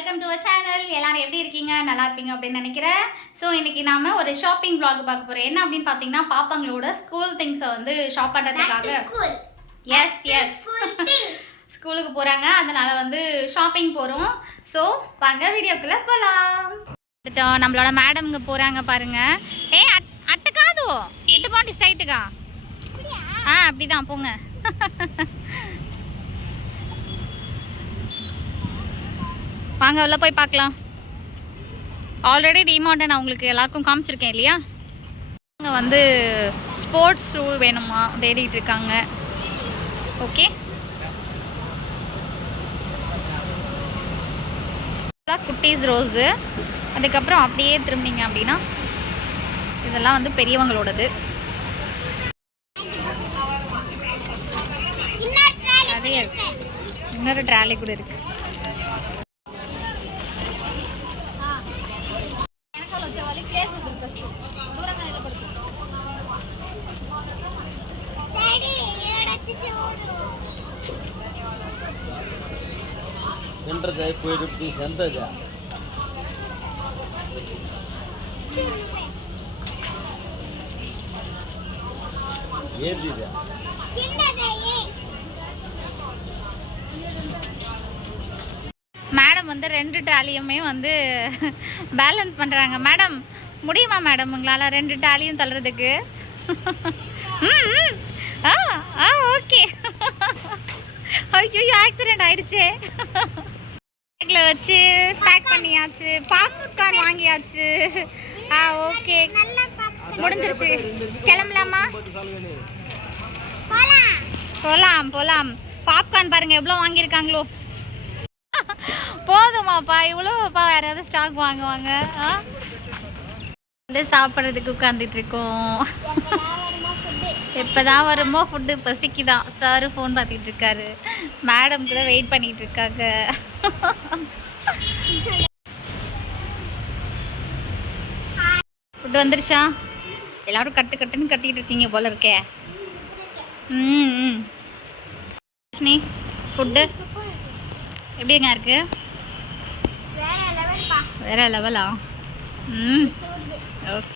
Welcome to our channel. எல்லாரும் எப்படி இருக்கீங்க? நல்லா இருப்பீங்க அப்படின்னு நினைக்கிறேன். ஸோ இன்னைக்கு நாம ஒரு ஷாப்பிங் vlog பார்க்க போறோம். என்ன அப்படின்னு பார்த்தீங்கன்னா பாப்பாங்களோட ஸ்கூல் திங்ஸை வந்து ஷாப் பண்ணுறதுக்காக ஸ்கூலுக்கு போகிறாங்க. அதனால வந்து ஷாப்பிங் போகிறோம். ஸோ வாங்க வீடியோக்குள்ளே போகலாம். நம்மளோட மேடம்ங்க போகிறாங்க பாருங்க. அட்டை காது இட்டு போண்டி ஸ்ட்ரைட்டுக்கா அப்படிதான் போங்க. வாங்க உள்ள போய் பார்க்கலாம். ஆல்ரெடி டிமார்ட்டை நான் உங்களுக்கு எல்லாருக்கும் காமிச்சிருக்கேன் இல்லையா. அங்கே வந்து ஸ்போர்ட்ஸ் ஷூ வேணுமா தேடிட்டு இருக்காங்க. ஓகே, குட்டீஸ் ரோஸு. அதுக்கப்புறம் அப்படியே திரும்பினீங்க அப்படின்னா இதெல்லாம் வந்து பெரியவங்களோடது. நிறைய இருக்கு. இன்னொரு ட்ராலி கூட இருக்கு. மேடம் வந்து ரெண்டு ட்ராலியுமே வந்து பேலன்ஸ் பண்ணுறாங்க. மேடம் முடியுமா மேடம் உங்களால் ரெண்டு ட்ராலியும் தள்ளுறதுக்கு? ஓகே. ஐயோ ஆக்சிடென்ட் ஆயிடுச்சே. பேக்கில் வச்சு பேக் பண்ணியாச்சு. பாப்கார்ன் வாங்கியாச்சு. ஓகே முடிஞ்சிருச்சு. கிளம்பலாமா? போகலாம் போகலாம். பாப்கார்ன் பாருங்க எவ்வளோ வாங்கியிருக்காங்களோ. போதுமாப்பா இவ்வளோப்பா? வேறு ஏதாவது ஸ்டாக் வாங்குவாங்க. வந்து சாப்பிட்றதுக்கு உட்காந்துட்டு இருக்கோம். எப்போதான் வருமோ ஃபுட்டு. பசிக்குதான். சார் ஃபோன் பார்த்துட்டு இருக்காரு. மேடம் கூட வெயிட் பண்ணிட்டு இருக்காங்க. ஃபுட்டு வந்துருச்சா? எல்லாரும் கட்டுன்னு கட்டிட்டு இருக்கீங்க போல இருக்கே. ஃபுட்டு எப்படிங்க இருக்கு? வேற லெவலா? ஓகே.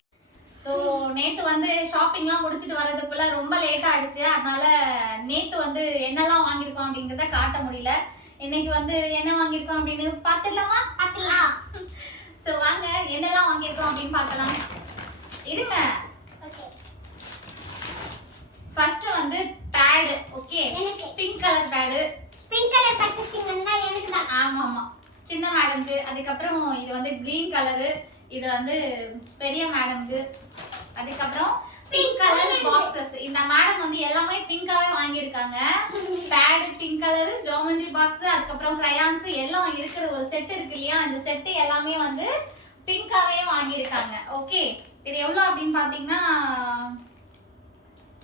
ஸோ நேற்று வந்து ஷாப்பிங்லாம் முடிச்சுட்டு வர்றதுக்குள்ள ரொம்ப லேட் ஆகிடுச்சு. அதனால நேற்று வந்து என்னெல்லாம் வாங்கியிருக்கோம் அப்படிங்கிறத காட்ட முடியல. இன்னைக்கு வந்து என்ன வாங்கியிருக்கோம் அப்படின்னு பார்த்துடலாமா? பார்க்கலாம். ஸோ வாங்க என்னெல்லாம் வாங்கியிருக்கோம் அப்படின்னு பார்க்கலாம். இருங்க. ஃபர்ஸ்ட் வந்து pad. Okay, pink colour pad. Pink colour பர்ச்சேசிங்னா எனக்கு தான். ஆமா சின்ன மேடம்க்கு. அதுக்கப்புறம் இது வந்து கிரீன் கலரு. இது வந்து பெரிய மேடம்க்கு. அதுக்கப்புறம் பிங்க் கலர் பாக்ஸஸ். இந்த மேடம் வந்து எல்லாமே பிங்காவே வாங்கியிருக்காங்க. Pad pink colour, geometry box, அதுக்கப்புறம் கிரையான்ஸ் எல்லாம் இருக்கிற ஒரு செட் இருக்கு இல்லையா. இந்த செட்டு எல்லாமே வந்து பிங்காவே வாங்கியிருக்காங்க. ஓகே, இது எவ்வளோ அப்படின்னு பார்த்தீங்கன்னா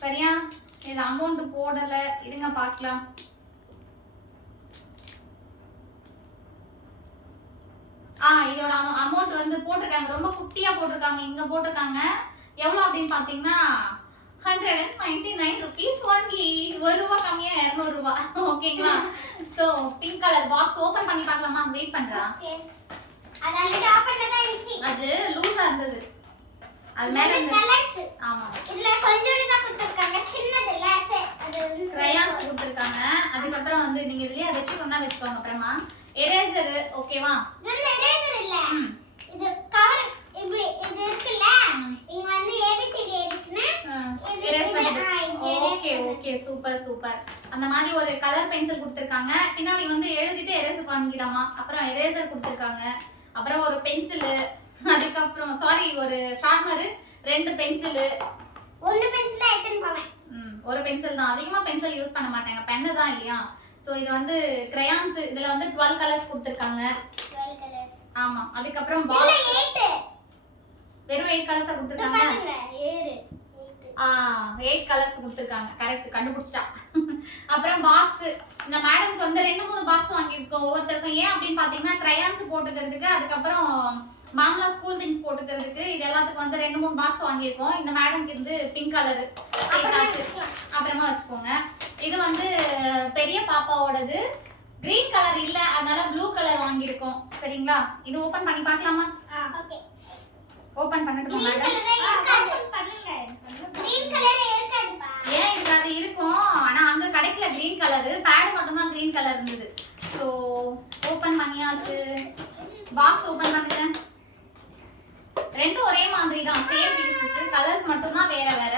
சரியா இது அமௌண்ட் போடலை. இருங்க பார்க்கலாம். இதோட அமௌண்ட் வந்து போட்டிருக்காங்க. ரொம்ப குட்டியா போட்டிருக்காங்க. இங்க போட்டிருக்காங்க எவ்வளவு அப்படின்னு பாத்தீங்கன்னா 199 rupees only. ₹1 கம்மியா 200 ரூபாய். ஓகேங்களா? So pink colour box open பண்ணி பார்க்கலாமா? வெயிட் பண்றா. அது லூசா இருந்தது. அது மேல கலர்ஸ். ஆமா, இதுல கொஞ்சோண்டு தான் கொடுத்திருக்காங்க. சின்னது இல்ல. அது கிரையான்ஸ் கொடுத்திருக்காங்க. அதுக்கு அப்புறம் வந்து நீங்க இதுலயே வெச்சுக்கணும்னா வெச்சுக்கோங்க. அப்புறமா எரேசர். ஓகேவா? இது எரேசர் இல்ல. இது கவர். இப்படி இது இருக்குல. இங்க வந்து ஏபிசிடி இருக்குன்னு எரேஸ் பண்ணிட்டு. Okay super. அந்த மாதிரி ஒரு கலர் பென்சில் கொடுத்திருக்காங்க. பின்னாடி வந்து எழுதிட்டு எரேஸ் பண்ணிக்கலாமா. அப்புறம் எரேசர் கொடுத்திருக்காங்க. அப்புறம் ஒரு பென்சில். அதுக்கப்புறம் ஒரு ஷார்ப்னர், 2 பென்சில். ஒரு பென்சில் தான் எத்தனை பாவேன்? ஒரு பென்சில் தான். அதிகமா பென்சில் யூஸ் பண்ண மாட்டாங்க. பென்னு தான் இல்லையா. சோ இது வந்து கிரையான்ஸ். இதுல வந்து 12 கலர்ஸ் கொடுத்திருக்காங்க. 12 கலர்ஸ். ஆமா. அதுக்கப்புறம் பாக்ஸ். 8 வெறும் 8 கலர்ஸ் கொடுத்திருக்காங்க. 8 கலர்ஸ் கொடுத்திருக்காங்க. கரெக்ட், கண்டுபிடிச்சா. அப்புறம் பாக்ஸ். இந்த மேடம்க்கு வந்து 2-3 பாக்ஸ் வாங்கியிருக்கோம் ஒவ்வொருத்தருக்கும். ஏன் அப்படின்னு பாத்தீங்கன்னா கிரையான்ஸ் போட்டுக்கிறதுக்கு, அதுக்கப்புறம் மாமலா ஸ்கூல் திங்ஸ் போட்டுக்கிறதுக்கு. இது எல்லாத்துக்கும் வந்து 2-3 பாக்ஸ் வாங்கியிருக்கோம். இந்த மேடம்க்கு இருந்து பிங்க் கலரு அப்புறமா வச்சுக்கோங்க. இது வந்து பெரிய பாப்பாவோடது. கிரீன் கலர் இல்ல, அதனால ப்ளூ கலர் வாங்கியிருக்கோம். இருக்கும் சரிங்களா? இது ஓபன் பண்ணி பார்க்கலாமா? ஓகே ஓபன் பண்ணட்டுமா மேடம்? கிரீன் கலர் இருக்காதுப்பா. ஏன் இருக்காது? இருக்கும். ஆனா அங்க கிடைக்கல கிரீன் கலர். பேட் மட்டும் தான் கிரீன் கலர் இருந்தது. சோ ஓபன் பண்ணியாச்சு. பாக்ஸ் ஓபன் பண்ணுங்க. ரெண்டும் ஒரே மாதிரி தான். Same pieces. கலர்ஸ் மட்டும் தான் வேற வேற.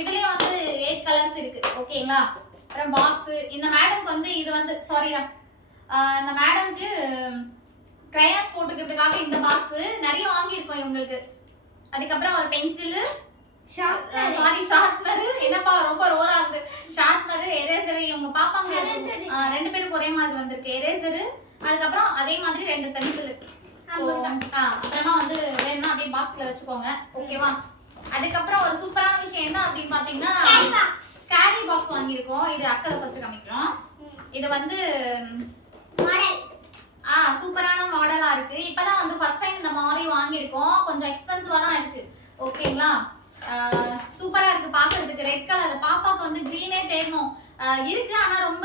இதுலயே வந்து 8 கலர்ஸ் இருக்கு. ஓகேங்களா? அப்புறம் பாக்ஸ் இந்த மேடம்க்கு வந்து இது வந்து சாரிடா. இந்த மேடம்க்கு கிரையான்ஸ் போட்டுக்கிறதுக்காக இந்த பாக்ஸ் நிறைய வாங்கி இருக்கோம் இவங்களுக்கு. அதுக்கப்புறம் ஒரு பென்சில், ஷார்ப்னர். என்னப்பா ரொம்ப ரோரா இருக்கு. ஷார்ப்னர், எரேசர் இவங்க பாப்பாங்க. ரெண்டு பேருக்கு ஒரே மாதிரி வந்திருக்கு. எரேசர், அதுக்கப்புறம் அதே மாதிரி 2 பென்சில். அப்புறமா வந்து வேணும்னா அப்படியே பாக்ஸ்ல வச்சுக்கோங்க. ஓகேவா? அதுக்கப்புறம் ஒரு சூப்பரான விஷயம் என்ன அப்படின்னு பாத்தீங்கன்னா கேரி பாக்ஸ் வாங்கியிருக்கோம். இது அக்கறை ஃபர்ஸ்ட் காமிக்கிறோம். இது வந்து மாடல் சூப்பரான மாடலா இருக்கு. இப்பதான் வந்து ஃபர்ஸ்ட் டைம் இந்த மாதிரி வாங்கியிருக்கோம். கொஞ்சம் எக்ஸ்பென்சிவா தான் இருக்கு. ஓகேங்களா? சூப்பரா இருக்கு பாக்குறதுக்கு. Red colour. பாப்பாக்கு வந்து கிரீனே தேடணும் இருக்கு. ஆனா ரொம்ப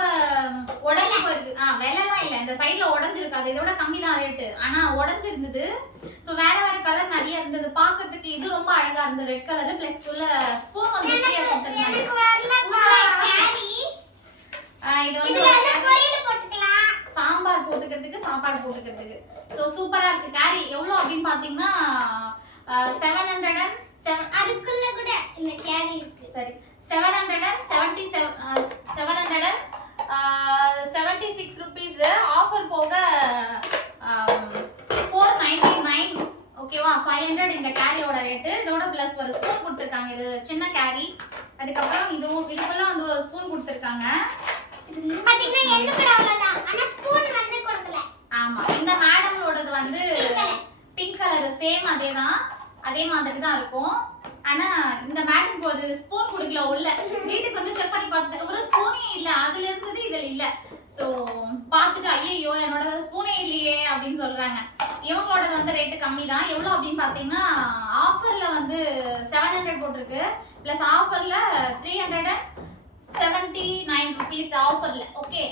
உடைஞ்சு போயிருக்கு. விலைலாம் இல்ல. இந்த சைடுல உடைஞ்சிருக்கு. அது இதோட கம்மி தான் ரேட்டு. ஆனா உடைஞ்சிருந்தது. சோ வேற வேற கலர் நிறைய இருந்தது. பாக்குறதுக்கு இது ரொம்ப அழகா இருந்தது. ரெட் கலர் பிளஸ் உள்ள ஸ்பூன் வந்து ஃப்ரீயா கொடுத்திருந்தாங்க. இது வந்து பொரியல் போட்டுக்கலாம். சாம்பார் போட்டுக்கிறதுக்கு, சாப்பாடு போட்டுக்கிறதுக்கு. சோ சூப்பரா இருக்கு. கேரி எவ்வளவு அப்படின்னு பாத்தீங்கன்னா 707. அதுக்குள்ள கூட இந்த கேரி இருக்கு. சரி 776 rupees. ஆஃபர் போக 499. ஓகேவா? 500 இந்த கேரியோட ரேட். இதோட பிளஸ் ஒரு ஸ்பூன் கொடுத்திருக்காங்க. இது சின்ன கேரி. அதுக்கப்புறம் இதுக்குள்ள வந்து ஒரு ஸ்பூன் கொடுத்திருக்காங்க. பாத்தீங்கன்னா எண்ணெய் கூட அவ்வளவுதான். ஆனா ஸ்பூன் வந்து கொடுக்கல. ஆமா இந்த மேடமோடது வந்து பிங்க் கலர். சேம் அதே மாதிரி தான் இருக்கும். ஆனா இந்த மேடம்க்கு ஒரு ஸ்பூன் குடுக்கல உள்ள. வீட்டுக்கு வந்து செக் பண்ணி பார்த்தேன். ஒரு ஸ்பூனே இல்ல. அதுல இருந்தது இதுல இல்ல. சோ பார்த்துட்டு ஐயோ என்னோட ஸ்பூனே இல்லையே அப்படின்னு சொல்றாங்க. இவங்களோட வந்து ரேட் கம்மி தான். எவ்வளவு அப்படின்னு பாத்தீங்கன்னா ஆஃபர்ல வந்து 700 போட்டிருக்கு. பிளஸ் ஆஃபர்ல 379 rupees ஆஃபர்ல. ஓகே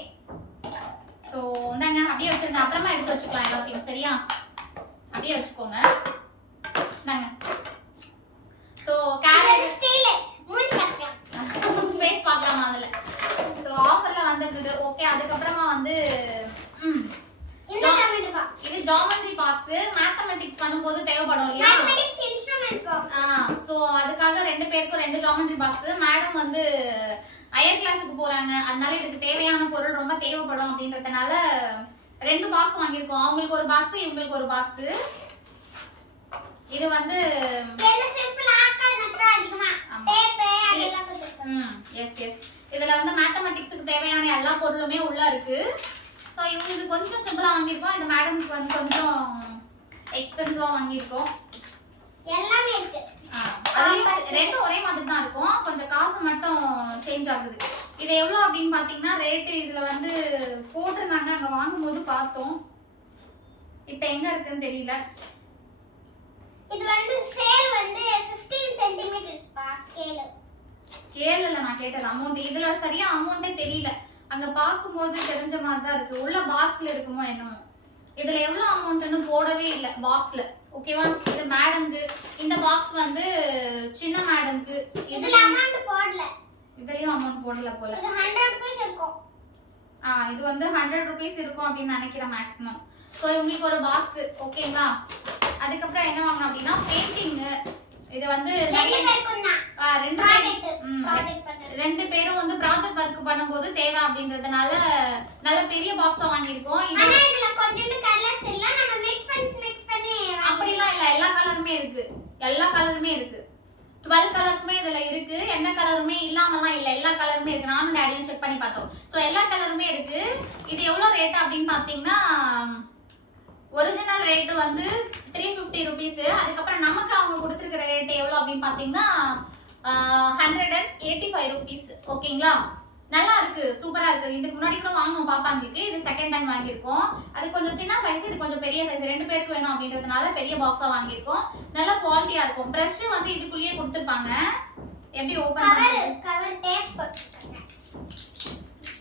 சோ இந்தாங்க அப்படியே வச்சிருங்க. அப்புறமா எடுத்து வச்சுக்கலாம் எல்லாத்தையும். சரியா? அப்படியே வச்சுக்கோங்க. இந்தாங்க. சோ கேரட் ஸ்டீல் மூஞ்சி பார்க்கலாம். ஃபேஸ் பார்க்கலாம் அதுல. சோ ஆஃபர்ல வந்திருக்குது. ஓகே அதுக்கப்புறமா வந்து இந்த ஜாமெட்ரி பாக்ஸ். இது ஜாமெட்ரி பாக்ஸ். மேத்தமேட்டிக்ஸ் பண்ணும்போது தேவைப்படும் இல்லையா? Mathematics instruments box. சோ அதுக்காக 2 பேருக்கும் 2 ஜாமெட்ரி பாக்ஸ். மேடம் வந்து ஹையர் கிளாஸுக்கு போறாங்க. அதனால இதுக்கு தேவையான பொருள் ரொம்ப தேவைப்படும் அப்படின்றதுனால 2 பாக்ஸ் வாங்கியிருக்கோம். அவங்களுக்கு ஒரு பாக்ஸ், இவங்களுக்கு ஒரு பாக்ஸ். இது வந்து என்ன சிம்பிள் ஆக்காது மட்டும் அதிகமா டேப் அதெல்லாம் கொடுத்துருக்காங்க. எஸ் இதுல வந்து மேத்தமேட்டிக்ஸ்க்கு தேவையான எல்லா பொருளுமே உள்ள இருக்கு. சோ இவங்களுக்கு கொஞ்சம் சிம்பிளா வாங்கியிருக்கோம். இந்த மேடம்க்கு வந்து கொஞ்சம் எக்ஸ்பென்சிவா வாங்கியிருக்கோம். எல்லாமே இருக்கு. அதுலயும் ரெண்டும் ஒரே மாதிரி தான் இருக்கும். கொஞ்சம் காசு மட்டும் சேஞ்ச் ஆகுது. இது எவ்வளவு அப்படின்னு பாத்தீங்கன்னா ரேட் இதுல வந்து போட்டிருந்தாங்க. அங்க வாங்கும்போது பார்த்தோம். இப்ப எங்க இருக்குன்னு தெரியல. இது வந்து சேல் வந்து 15 cm பா ஸ்கேல். ஸ்கேல் இல்ல நான் கேட்டது அமௌண்ட். இதுல சரியா அமௌண்டே தெரியல. அங்க பாக்கும்போது தெரிஞ்ச மாதிரி தான் இருக்கு. உள்ள பாக்ஸ்ல இருக்குமோ என்னமோ. இதுல எவ்வளவு அமௌண்ட்னு போடவே இல்ல பாக்ஸ்ல. ஓகேவா? இது மேடம்க்கு. இந்த பாக்ஸ் வந்து சின்ன மேடம்க்கு. இதுல அமௌண்ட் போடல. இதுலயும் அமௌண்ட் போடல போல. இது 100 rupees இருக்கும். இது வந்து 100 rupees இருக்கும் அப்படின்னு நினைக்கிறேன் மேக்ஸிமம். சோ உங்களுக்கு ஒரு பாக்ஸ். ஓகேங்களா? அதுக்கப்புறம் என்ன வாங்கணும் அப்படின்னா பெயிண்டிங். இது வந்து 2 பேருக்கும் தான். 2 பேரும் வந்து ப்ராஜெக்ட் வர்க் பண்ணும்போது தேவை அப்படின்றதுனால நல்ல பெரிய பாக்ஸா வாங்கியிருக்கோம். ஆனா இதுல கொஞ்சம் கலர்ஸ் இல்ல. நம்ம மிக்ஸ் பண்ணி அப்படிலாம் இல்ல. எல்லா கலருமே இருக்கு. 12 கலர்ஸ்மே இதுல இருக்கு. எந்த கலருமே இல்லாமலாம் இல்ல. எல்லா கலருமே இருக்கு. நானும் டாடியும் செக் பண்ணி பார்த்தோம். சோ எல்லா கலருமே இருக்கு. இது எவ்வளவு ரேட் அப்படின்னு பாத்தீங்கன்னா ஒரிஜினல் ரேட் வந்து 350 rupees. அதுக்கப்புறம் நமக்கு அவங்க கொடுத்துருக்கிற ரேட் எவ்வளவு அப்படின்னு பாத்தீங்கன்னா 185 rupees. ஓகேங்களா? நல்லா இருக்கு. சூப்பரா இருக்கு. இதுக்கு முன்னாடி கூட வாங்கணும் பாப்பாங்களுக்கு. இது செகண்ட் டைம் வாங்கியிருக்கோம். அது கொஞ்சம் சின்ன சைஸ், இது கொஞ்சம் பெரிய சைஸ். 2 பேருக்கு வேணும் அப்படின்றதுனால பெரிய பாக்ஸா வாங்கியிருக்கோம். நல்ல குவாலிட்டியா இருக்கும். பிரஷ் வந்து இதுக்குள்ளேயே கொடுத்துருப்பாங்க. எப்படி ஓபன் கவர் டேப் போட்டுருக்காங்க.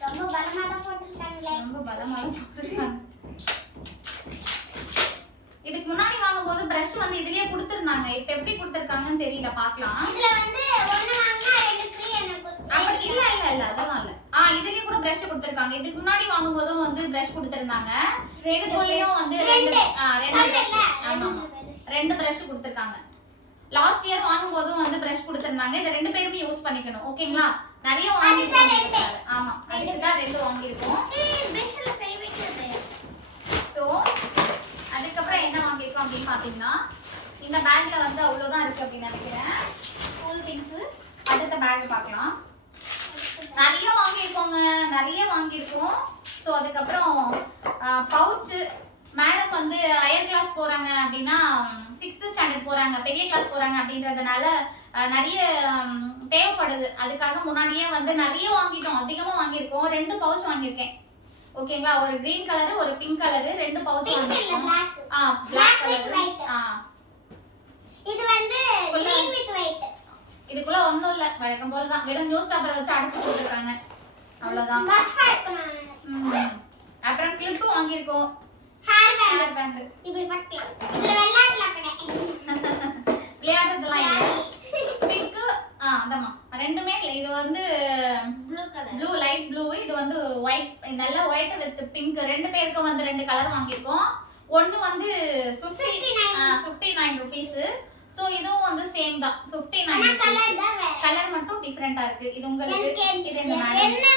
ரொம்ப பலமா தான் போட்டுருக்காங்களே. ரொம்ப பலமா போட்டுருக்காங்க. பிரஷ் வந்து இதுலயே கொடுத்திருந்தாங்க. இப்போ எப்படி கொடுத்திருக்காங்கன்னு தெரியல, பார்க்கலாம். இதுல வந்து ஒண்ணு வாங்குனா ரெண்டு ஃப்ரீ எனக்கு. அப்படி இல்ல அதெல்லாம் இல்ல. இதுலயே கூட பிரஷ் கொடுத்திருக்காங்க. இதுக்கு முன்னாடி வாங்கும்போதும் வந்து பிரஷ் கொடுத்திருந்தாங்க. இதுக்குள்ளேயும் வந்து ரெண்டு பிரஷ். ஆமா ரெண்டு பிரஷ் கொடுத்திருக்காங்க. லாஸ்ட் இயர் வாங்கும்போதும் வந்து பிரஷ் கொடுத்திருந்தாங்க. இத ரெண்டு பேருமே யூஸ் பண்ணிக்கணும். ஓகேங்களா? நிறைய வாங்கிருக்கோம். ஆமா அதுக்கு தான் ரெண்டு வாங்கிருக்கோம். பிரஷ்ல கை வைக்கிறது. சோ அதுக்கு அப்புறம் என்ன வாங்கிருக்கோம் அப்படினு பாத்தீங்கன்னா இந்த பேக்ல வந்து அவ்வளவுதான் இருக்கு அப்படி நினைக்கிறேன். School things. அடுத்த பேக் பார்க்கலாம். நிறைய வாங்கிருக்கோம். சோ அதுக்கு அப்புறம் பவுச். மேடம் வந்து ஹையர் கிளாஸ் போறாங்க அப்படின்னா 6th ஸ்டாண்டர்ட் போறாங்க, பெரிய கிளாஸ் போறாங்க அப்படின்றதுனால நிறைய தேவைப்படுது. அதுக்காக முன்னாடியே வந்து நிறைய வாங்கிட்டோம், அதிகமா வாங்கியிருக்கோம். 2 பவுச் வாங்கியிருக்கேன். ஓகேங்களா? ஒரு கிரீன் கலர் ஒரு பிங்க் கலர் 2 பவுச் வாங்கியிருக்கோம். Black colour. இது வந்து green with white. இதுக்குள்ள ஒண்ணும் இல்ல, வழக்கம் போல தான். வெறும் நியூஸ் பேப்பர் வச்சு அடைச்சு கொடுத்திருக்காங்க. அவ்வளவுதான். அப்புறம் கிளிப் வாங்கியிருக்கோம். Hair band. இப்படி பட்டலாம். இதுல விளையாடலாம் கடை. விளையாடுறதெல்லாம் இல்ல. பிங்க் அதமா ரெண்டுமே இது வந்து ப்ளூ லைட் ப்ளூ, இது வந்து ஒயிட், நல்ல ஒயிட் வித் பிங்க். ரெண்டு பேருக்கும் வந்து 2 கலர் வாங்கியிருக்கோம். ஒன்னு வந்து 59 ரூபீஸ். சோ இதுவும் வந்து சேம் தான் 59 ரூபீஸ். கலர் மட்டும் டிஃபரெண்டா இருக்கு. இது உங்களுக்கு இது என்ன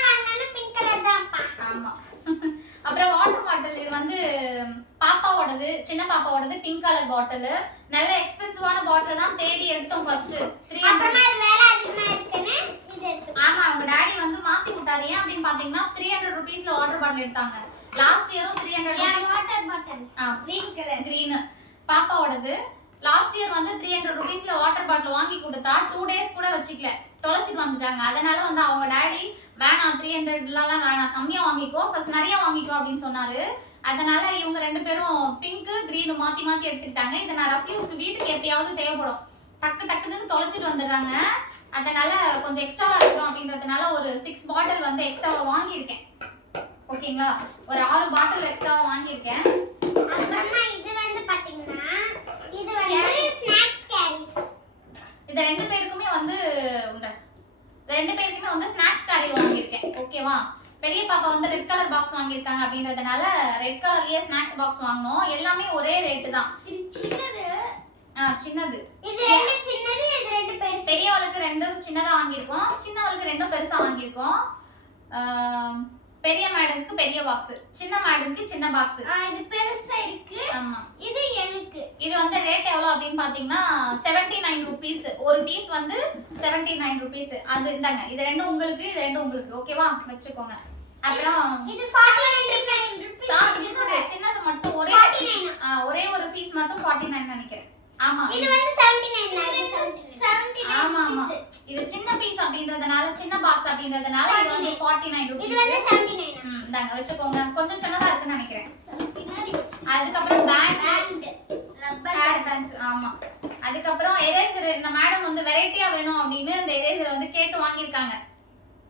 வாங்குனாலும் பிங்க் கலர் தான்ப்பா. ஆமா. அப்புறம் வாட்டர் பாட்டில். இது வந்து பாப்பாவோடது, சின்ன பாப்பாவோடது, பிங்க் கலர் பாட்டில். நல்ல எக்ஸ்பென்சிவான பாட்டில் தான் தேடி எடுத்தோம் ஃபர்ஸ்ட். 300. அப்புறமா இது வேலை அதிகமா இருக்குன்னு இது எடுத்தோம். ஆமா அவங்க டாடி வந்து மாத்தி விட்டாரு. ஏன் அப்படின்னு பாத்தீங்கன்னா 300 ரூபீஸ்ல வாட்டர் பாட்டில் எடுத்தாங்க. லாஸ்ட் இயரும் 300 rupees water bottle green colour green பாப்பாவோடது. லாஸ்ட் இயர் வந்து 300 ரூபீஸ்ல வாட்டர் பாட்டில் வாங்கி கொடுத்தா 2 டேஸ் கூட வச்சுக்கல, தொலைச்சிட்டு வந்துட்டாங்க. அதனால வந்து அவங்க டாடி வேணாம் 300லாம் வேணாம், கம்மியா வாங்கிக்கோ, ஃபர்ஸ்ட் நிறைய வாங்கிக்கோ அப்படின்னு சொன்னாரு. அதனால இவங்க 2 பேரும் பிங்க் கிரீன் மாத்தி மாத்தி எடுத்துக்கிட்டாங்க. இதை நான் ரஃப்யூஸ்க்கு வீட்டுக்கு எப்பயாவது தேவைப்படும், டக்குன்னு தொலைச்சிட்டு வந்துடுறாங்க. அதனால கொஞ்சம் எக்ஸ்ட்ராவா இருக்கணும் அப்படின்றதுனால ஒரு 6 பாட்டில் வந்து எக்ஸ்ட்ராவா வாங்கியிருக்கேன். ஓகேங்களா? ஒரு 6 பாட்டில் எக்ஸ்ட்ராவா வாங்கியிருக்கேன். அப்புறமா இது வந்து பாத்தீங்கன்னா இது வந்து ஸ்நாக்ஸ் கேரிஸ். இந்த 2 பேருக்குமே வந்து ஸ்நாக்ஸ் கேரி வாங்கியிருக்கேன். ஓகேவா? பெரிய பாப்பா வந்து ரெட் கலர் பாக்ஸ் வாங்கியிருக்காங்க அப்படின்றதுனால ரெட் கலர்லயே ஸ்நாக்ஸ் பாக்ஸ் வாங்கணும். எல்லாமே ஒரே ரேட்டு தான். இது சின்னது. சின்னது. இது 2 சின்னது, இது 2 பெருசு. பெரியவளுக்கு 2 சின்னதா வாங்கியிருக்கோம், சின்னவளுக்கு 2 பெருசா வாங்கியிருக்கோம். பெரிய மேடம்க்கு பெரிய பாக்ஸ், சின்ன மேடம்க்கு சின்ன பாக்ஸ். இது பெருசா இருக்கு. ஆமா. இது எனக்கு. இது வந்து ரேட் எவ்வளவு அப்படினு பாத்தீங்கன்னா 79 ரூபீஸ். ஒரு பீஸ் வந்து 79 ரூபீஸ். அது இந்தாங்க, இது 2 உங்களுக்கு, இது 2 உங்களுக்கு. ஓகேவா? வெச்சுக்கோங்க. அப்புறம் இது 49 ரூபீஸ். சின்னது மட்டும் ஒரே ஒரு பீஸ் மட்டும் 49 நினைக்கிறேன். ஆமா. இது வந்து 79. ஆமா. இது சின்ன பீஸ் அப்படின்றதுனால, சின்ன பாக்ஸ் அப்படின்றதுனால இது வந்து 49 ரூபீஸ். இது வந்து 79. இந்தாங்க வெச்சுக்கோங்க. கொஞ்சம் சின்னதா இருக்குன்னு நினைக்கிறேன். அதுக்கப்புறம் பேண்ட், ஹேர் பேண்ட்ஸ். ஆமா. அதுக்கப்புறம் எரேசர். இந்த மேடம் வந்து வெரைட்டியா வேணும் அப்படின்னு இந்த எரேசர் வந்து கேட்டு வாங்கியிருக்காங்க.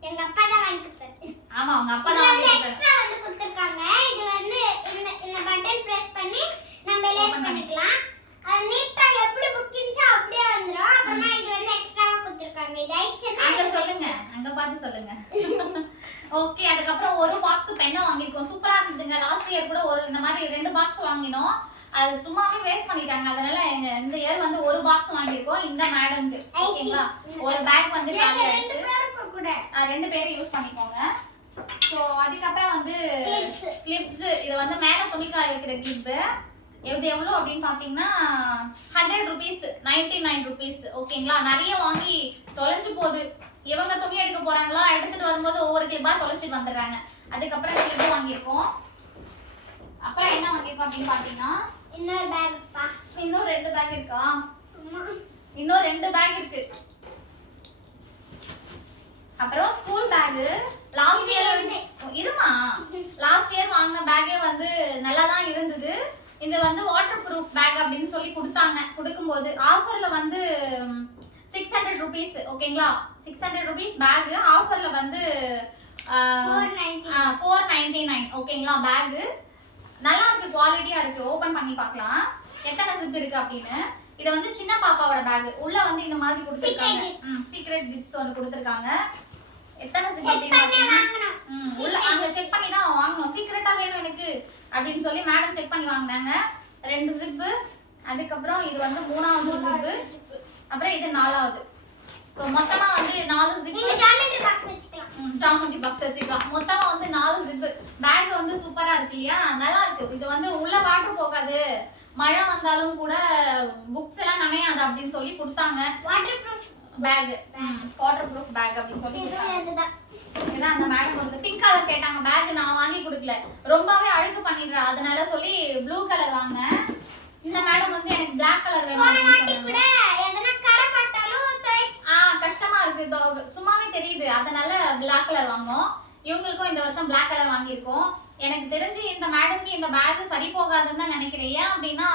எங்க அப்பா தான் வாங்கி கொடுத்தாரு. ஆமா அவங்க அப்பா தான் வாங்கி கொடுத்தாரு. எக்ஸ்ட்ரா வந்து கொடுத்திருக்காங்க. இது வந்து இந்த பட்டன் பிரஸ் பண்ணி நம்ம எரேஸ் பண்ணிக்கலாம். அது நீட்டா எப்படி புக்கிங்ஸா அப்படியே வந்துரும். அப்புறமா இது வந்து எக்ஸ்ட்ராவா கொடுத்திருக்காங்க. இது ஐச்சனா அங்க சொல்லுங்க, அங்க பார்த்து சொல்லுங்க. ஓகே. அதுக்கப்புறம் ஒரு பாக்ஸ் பென் வாங்கிருக்கோம். சூப்பரா இருந்துங்க. லாஸ்ட் இயர் கூட ஒரு இந்த மாதிரி 2 பாக்ஸ் வாங்கினோம். அது சும்மாவே வேஸ்ட் பண்ணிட்டாங்க. அதனால இந்த இயர் வந்து ஒரு பாக்ஸ் வாங்கிருக்கோம் இந்த மேடம்க்கு. ஓகேங்களா? ஒரு பேக் வந்து காலி ஆயிடுச்சு. 2 பேரும் யூஸ் பண்ணிக்கோங்க. சோ அதுக்கப்புறம் வந்து கிளிப்ஸ். இது வந்து மேல துணி காய வைக்கிற கிளிப். இது எவ்வளவு அப்படின்னு பாத்தீங்கன்னா 100 ரூபீஸ், 99 ரூபீஸ். ஓகேங்களா? நிறைய வாங்கி தொலைச்சு போகுது. இவங்க துணி எடுக்க போறாங்களா, எடுத்துட்டு வரும்போது ஒவ்வொரு கிளிப்பா தொலைச்சிட்டு வந்துடுறாங்க. அதுக்கப்புறம் கிளிப் வாங்கியிருக்கோம். அப்புறம் என்ன வாங்கியிருக்கோம் அப்படின்னு பாத்தீங்கன்னா இன்னொரு பேக்ப்பா. இன்னும் 2 பேக் இருக்கா? இன்னும் 2 பேக் இருக்கு. அப்புறம் ஸ்கூல் பேக். லாஸ்ட் இயர் வாங்கின பேக்கே வந்து நல்லா தான் இருந்தது. இது வந்து வாட்டர் ப்ரூஃப் பேக் அப்படின்னு சொல்லி கொடுத்தாங்க. கொடுக்கும்போது ஆஃபர்ல வந்து 600 ரூபீஸ். ஓகேங்களா? 600 ரூபீஸ் பேக் ஆஃபர்ல வந்து 499. ஓகேங்களா? பேக் நல்லா இருக்கு, குவாலிட்டியா இருக்கு. ஓபன் பண்ணி பார்க்கலாம். எத்தனை ஜிப் இருக்கு அப்படின்னு. இது வந்து சின்ன பாப்பாவோட பேக். உள்ள வந்து இந்த மாதிரி கொடுத்திருக்காங்க. சீக்ரெட் கிஃப்ட்ஸ் ஒன்னு கொடுத்திருக்காங்க. எத்தனை ஜிப் அப்படின்னு பாத்தீங்கன்னா உள்ள அங்க செக் பண்ணி தான் வாங்கணும். சீக்ரெட்டா வேணும் எனக்கு அப்படின்னு சொல்லி மேடம் செக் பண்ணி வாங்குனாங்க. 2 ஜிப். அதுக்கு அப்புறம் இது வந்து 3வது ஜிப். அப்புறம் இது 4வது. சோ மொத்தமா வந்து 4 ஜிப். நீங்க ஜாமெட்ரி பாக்ஸ் வச்சுக்கலாம். ஜாமெட்ரி பாக்ஸ் வச்சுக்கலாம். மொத்தமா வந்து 4 ஜிப். பேக் வந்து சூப்பரா இருக்கு இல்லையா? நல்லா இருக்கு. இது வந்து உள்ள வாட்டர் போகாது. மழை வந்தாலும் கூட புக்ஸ் எல்லாம் நனையாது அப்படின்னு சொல்லி கொடுத்தாங்க. Water proof bag. Water proof bag அப்படின்னு சொல்லி கொடுத்தாங்க. இதான் அந்த மேடம் கொடுத்து பிங்க் கலர் கேட்டாங்க. பேக் நான் வாங்கி கொடுக்கல. ரொம்பவே அழுக்கு பண்ணிடுறா. அதனால சொல்லி ப்ளூ கலர் வாங்கினேன். இந்த மேடம் வந்து எனக்கு Black கலர் வேணும் வாட்டி கூட எதனா கரை பட்டாலும் கஷ்டமா இருக்கு. சும்மாவே தெரியுது. அதனால Black கலர் வாங்குனோம். இவங்களுக்கும் இந்த வருஷம் Black கலர் வாங்கியிருக்கோம். எனக்கு தெரிஞ்சு இந்த மேடம்க்கு இந்த பேக் சரி போகாதுன்னு தான் நினைக்கிறேன். ஏன் அப்படின்னா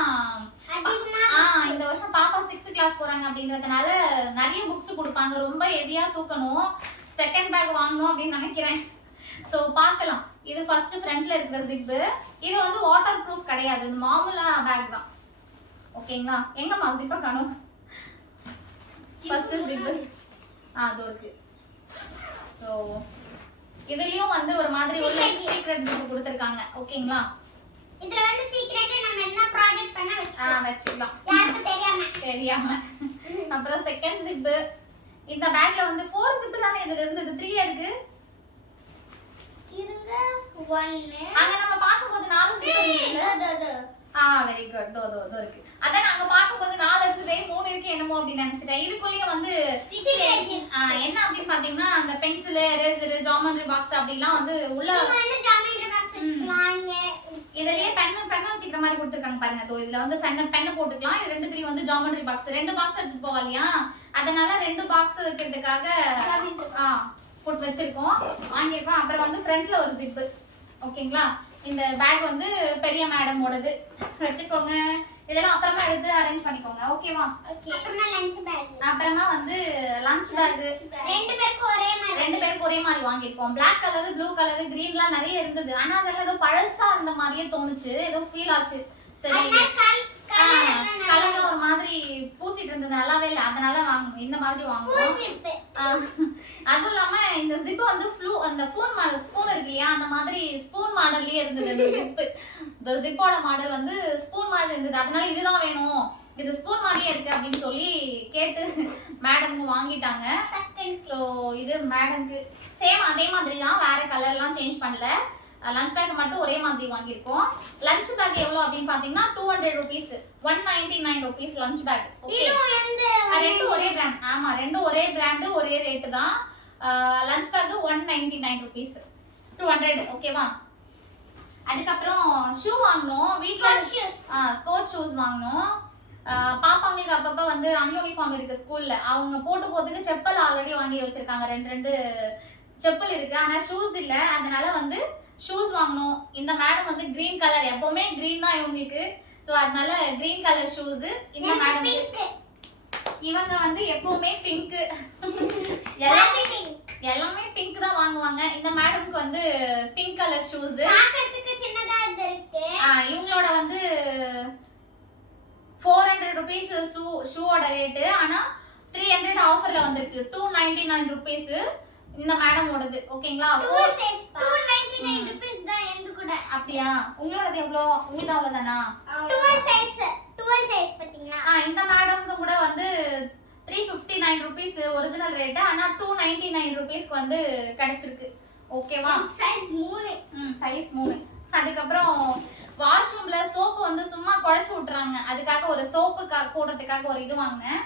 இந்த வருஷம் பாப்பா 6th கிளாஸ் போறாங்க அப்படின்றதுனால நிறைய புக்ஸ் கொடுப்பாங்க. ரொம்ப ஹெவியா தூக்கணும். செகண்ட் பேக் வாங்கணும் அப்படின்னு நினைக்கிறேன். சோ பார்க்கலாம். இது ஃபர்ஸ்ட் ஃப்ரண்ட்ல இருக்கிற ஜிப். இது வந்து வாட்டர் ப்ரூஃப் கிடையாது. இது மாமூலா பேக் தான். ஓகேங்களா? எங்கம்மா ஜிப்பை காணோம். ஃபர்ஸ்ட் ஜிப் அதோ இருக்கு. சோ இதுலயும் வந்து ஒரு மாதிரி ஒரு சீக்ரெட் ஜிப் கொடுத்திருக்காங்க. ஓகேங்களா? இதுல வந்து சீக்ரெட்டா நம்ம என்ன ப்ராஜெக்ட் பண்ண வெச்சுக்கலாம். யாருக்கும் தெரியாம. அப்புறம் செகண்ட் ஜிப். இந்த பேக்ல வந்து 4 ஜிப் தானே இதுல இருந்தது. 3 இருக்கு. இருங்க 1 அங்க நம்ம பாக்கும்போது 4 ஜிப் இருந்தது. Very good. தோ இருக்கு. அத நாங்க பாக்கும்போது 4 இருந்ததே 3 இருக்கு என்னமோ அப்படி நினைச்சிட்டேன். இதுக்குள்ளேயே வந்து என்ன அப்படின்னு பாத்தீங்கன்னா அந்த பென்சில், எரேசர், ஜாமெட்ரி பாக்ஸ் அப்படிலாம் வந்து உள்ள வந்து ஜாமெட்ரி பாக்ஸ் வச்சுக்கலாம். இதுலயே பென் வச்சுக்கிற மாதிரி கொடுத்திருக்காங்க பாருங்க. தோ இதுல வந்து பென் போட்டுக்கலாம். இது ரெண்டுத்துலயும் வந்து ஜாமெட்ரி பாக்ஸ் 2 பாக்ஸ் எடுத்து போவாலியா? அதனால 2 பாக்ஸ் வைக்கிறதுக்காக போட்டு வச்சிருக்கோம். வாங்கியிருக்கோம். அப்புறம் வந்து ஃப்ரண்ட்ல ஒரு ஜிப். ஓகேங்களா? இந்த பேக் வந்து பெரிய மேடமோடது. வச்சுக்கோங்க. இதெல்லாம் அப்புறமா எடுத்து அரேஞ்ச் பண்ணிக்கோங்க. ஓகேவா? ஓகே. அப்புறமா லஞ்ச் பேக். அப்புறமா வந்து லஞ்ச் பேக். ரெண்டு பேருக்கு ஒரே மாதிரி வாங்கியிருக்கோம். Black கலர், ப்ளூ கலர், கிரீன்லாம் நிறைய இருந்தது. ஆனா அதெல்லாம் ஏதோ பழசா இருந்த மாதிரியே தோணுச்சு. ஏதோ ஃபீல் ஆச்சு. சரி கலர்லாம் ஒரு மாதிரி பூசிட்டு இருந்தது. நல்லாவே இல்லை. அதனால இந்த மாதிரி வாங்குவோம். அதுவும் இல்லாம இந்த ஜிப் வந்து அந்த ஸ்பூன் இருக்கு இல்லையா? அந்த மாதிரி ஸ்பூன் மாடல்லயே இருந்தது இந்த ஜிப். இந்த ஜிப்போட மாடல் வந்து ஸ்பூன் மாதிரி இருந்தது. அதனால இதுதான் வேணும், இது ஸ்பூன் மாதிரியே இருக்கு அப்படின்னு சொல்லி கேட்டு மேடம்க்கு வாங்கிட்டாங்க. ஸோ இது மேடம்க்கு சேம் அதே மாதிரி தான். வேற கலர்லாம் சேஞ்ச் பண்ணல. லஞ்ச் பேக் மட்டும் ஒரே மாதிரி வாங்கியிருக்கோம். லஞ்ச் பேக் எவ்வளோ அப்படின்னு பார்த்தீங்கன்னா 200 rupees, 199 rupees lunch bag. Okay, ரெண்டும் ஒரே பிராண்ட். ஆமா, ரெண்டும் ஒரே பிராண்டு, ஒரே ரேட்டு தான். Lunch bag 199 rupees, 200. ஓகேவா? அதுக்கப்புறம் ஷூ வாங்கணும். வீட்டில் ஸ்போர்ட்ஸ் ஷூஸ் வாங்கணும். பாப்பாங்களுக்கு அப்பப்போ வந்து அன்யூனிஃபார்ம் இருக்கு ஸ்கூல்ல. அவங்க போட்டு போறதுக்கு செப்பல் ஆல்ரெடி வாங்கி வச்சிருக்காங்க. 2 செப்பல் இருக்கு. ஆனா ஷூஸ் இல்லை. அதனால வந்து ஷூஸ் வாங்கணும். இந்த மேடம் வந்து கிரீன் கலர், எப்பவுமே கிரீன் தான் இவங்களுக்கு. ஸோ அதனால கிரீன் கலர் ஷூஸ். இந்த மேடம் இவங்க வந்து எப்பவுமே பிங்க், எல்லாமே பிங்க் தான் வாங்குவாங்க. இந்த மேடம்க்கு வந்து பிங்க் கலர் ஷூஸ். இவங்களோட வந்து 400 rupees ஷூவோட ரேட்டு. ஆனா 300 ஆஃபர்ல வந்திருக்கு. 299 rupees இந்த மேடமோடது. ஓகேங்களா? 299 rupees தான் எங்க கூட. அப்படியா? உங்களோடது எவ்வளவு? உங்களுக்கு அவ்வளவுதானா? 12 size பாத்தீங்களா? இந்த மேடம்க்கு கூட வந்து 359 rupees ஒரிஜினல் ரேட். ஆனா 299 rupeesக்கு வந்து கிடைச்சிருக்கு. ஓகேவா? சைஸ் 3. சைஸ் 3. அதுக்கப்புறம் வாஷ்ரூம்ல சோப்பு வந்து சும்மா குழைச்சு விட்டுறாங்க. அதுக்காக ஒரு சோப்பு போடுறதுக்காக ஒரு இது வாங்கினேன்.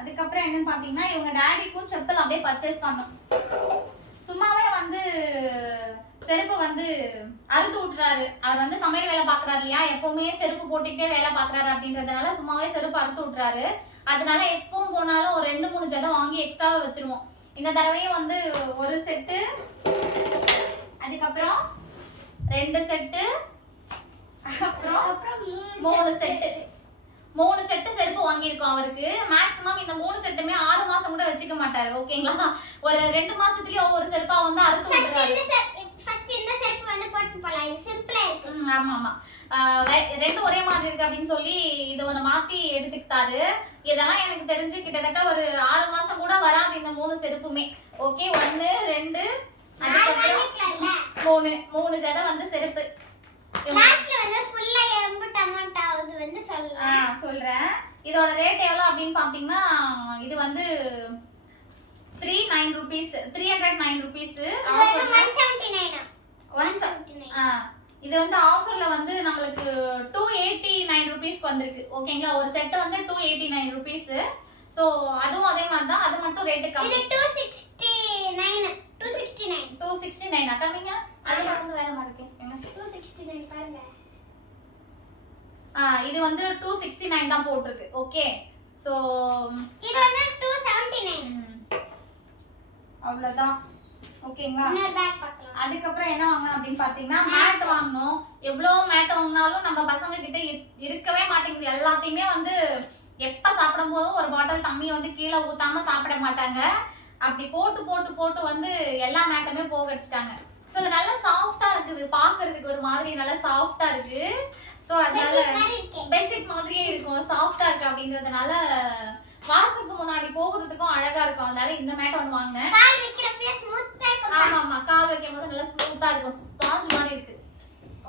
அதுக்கப்புறம் என்னன்னு பாத்தீங்கன்னா இவங்க டாடிக்கும் செப்பல் அப்படியே பர்ச்சேஸ் பண்ணோம். சும்மாவே வந்து செருப்பு வந்து அறுத்து விட்டுறாரு. அவர் வந்து சமையல் வேலை பாக்குறாரு இல்லையா? எப்பவுமே செருப்பு போட்டுக்கிட்டே வேலை பாக்குறாரு அப்படின்றதுனால சும்மாவே செருப்பு அறுத்து விட்டுறாரு. அதனால எப்பவும் போனாலும் ஒரு 2-3 ஜடை வாங்கி எக்ஸ்ட்ராவா வச்சிருவோம். இந்த தடவையும் வந்து ஒரு செட்டு, அதுக்கப்புறம் 2 செட்டு, அப்புறம் 3 செட்டு. 3 செட்டு செருப்பு வாங்கியிருக்கோம் அவருக்கு. மேக்ஸிமம் இந்த 3 செட்டுமே 6 மாசம் கூட வச்சுக்க மாட்டாரு. ஓகேங்களா? ஒரு 2 மாசத்துலயே ஒவ்வொரு செருப்பா வந்து அறுத்து விட்டுறாரு. ஃபர்ஸ்ட் இந்த செருப்பு வந்து போட்டு போலாம். இது சிம்பிளா இருக்கு. ஆமா ஆமா. ரெண்டும் ஒரே மாதிரி இருக்கு அப்படின்னு சொல்லி இது ஒண்ணு மாத்தி எடுத்துக்கிட்டாரு. இதெல்லாம் எனக்கு தெரிஞ்சு கிட்டத்தட்ட ஒரு 6 மாசம் கூட வராது இந்த 3 செருப்புமே. ஓகே 1 2 அதுக்கப்புறம் 3 ஜடை வந்து செருப்பு. லாஸ்ட்ல வந்து ஃபுல்லா எம்புட் அமௌண்ட் ஆகுது வந்து சொல்றேன். இதோட ரேட் எவ்வளவு அப்படின்னு பாத்தீங்கன்னா இது வந்து 309 rupees 309 rupees ஆஃபர்ல 179. இது வந்து ஆஃபர்ல வந்து நம்மளுக்கு 289 rupeesக்கு வந்திருக்கு. ஓகேங்களா ஒரு செட் வந்து 289 rupees. சோ அதுவும் அதே மாதிரி தான். அது மட்டும் ரேட் கம்மி. இது 269 கம்மிங்க. அது வந்து வேற மாதிரி இருக்கு. 269 பாருங்க. இது வந்து 269 தான் போட்டுருக்கு. ஓகே சோ இது வந்து 279. அவ்வளவுதான். ஓகேங்களா இன்னொரு பேக் பார்க்கலாம். அதுக்கப்புறம் என்ன வாங்கணும் அப்படின்னு பாத்தீங்கன்னா மேட் வாங்கணும். எவ்வளவு மேட் வாங்கினாலும் நம்ம பசங்க கிட்ட இருக்கவே மாட்டேங்குது. எல்லாத்தையுமே வந்து எப்ப சாப்பிடும் போதும் ஒரு பாட்டில் தண்ணி வந்து கீழே ஊத்தாம சாப்பிட மாட்டாங்க. அப்படி போட்டு போட்டு போட்டு வந்து எல்லா மேட்டுமே போக வச்சுட்டாங்க. ஸோ அது நல்லா சாஃப்டா இருக்குது. பாக்குறதுக்கு ஒரு மாதிரி நல்லா சாஃப்டா இருக்கு. ஸோ அதனால பெட்ஷீட் மாதிரியே இருக்கும். சாஃப்டா இருக்கு அப்படின்றதுனால வாசலுக்கு முன்னாடி போகிறதுக்கும் அழகா இருக்கும். அதனால இந்த மேட் ஒன்று வாங்கினேன். கால் வைக்கிறப்ப ஸ்மூத்தா இருக்கும். ஆமா ஆமா கால் வைக்கும் போது நல்லா ஸ்மூத்தா இருக்கும். ஸ்பாஞ்ச் மாதிரி இருக்கு.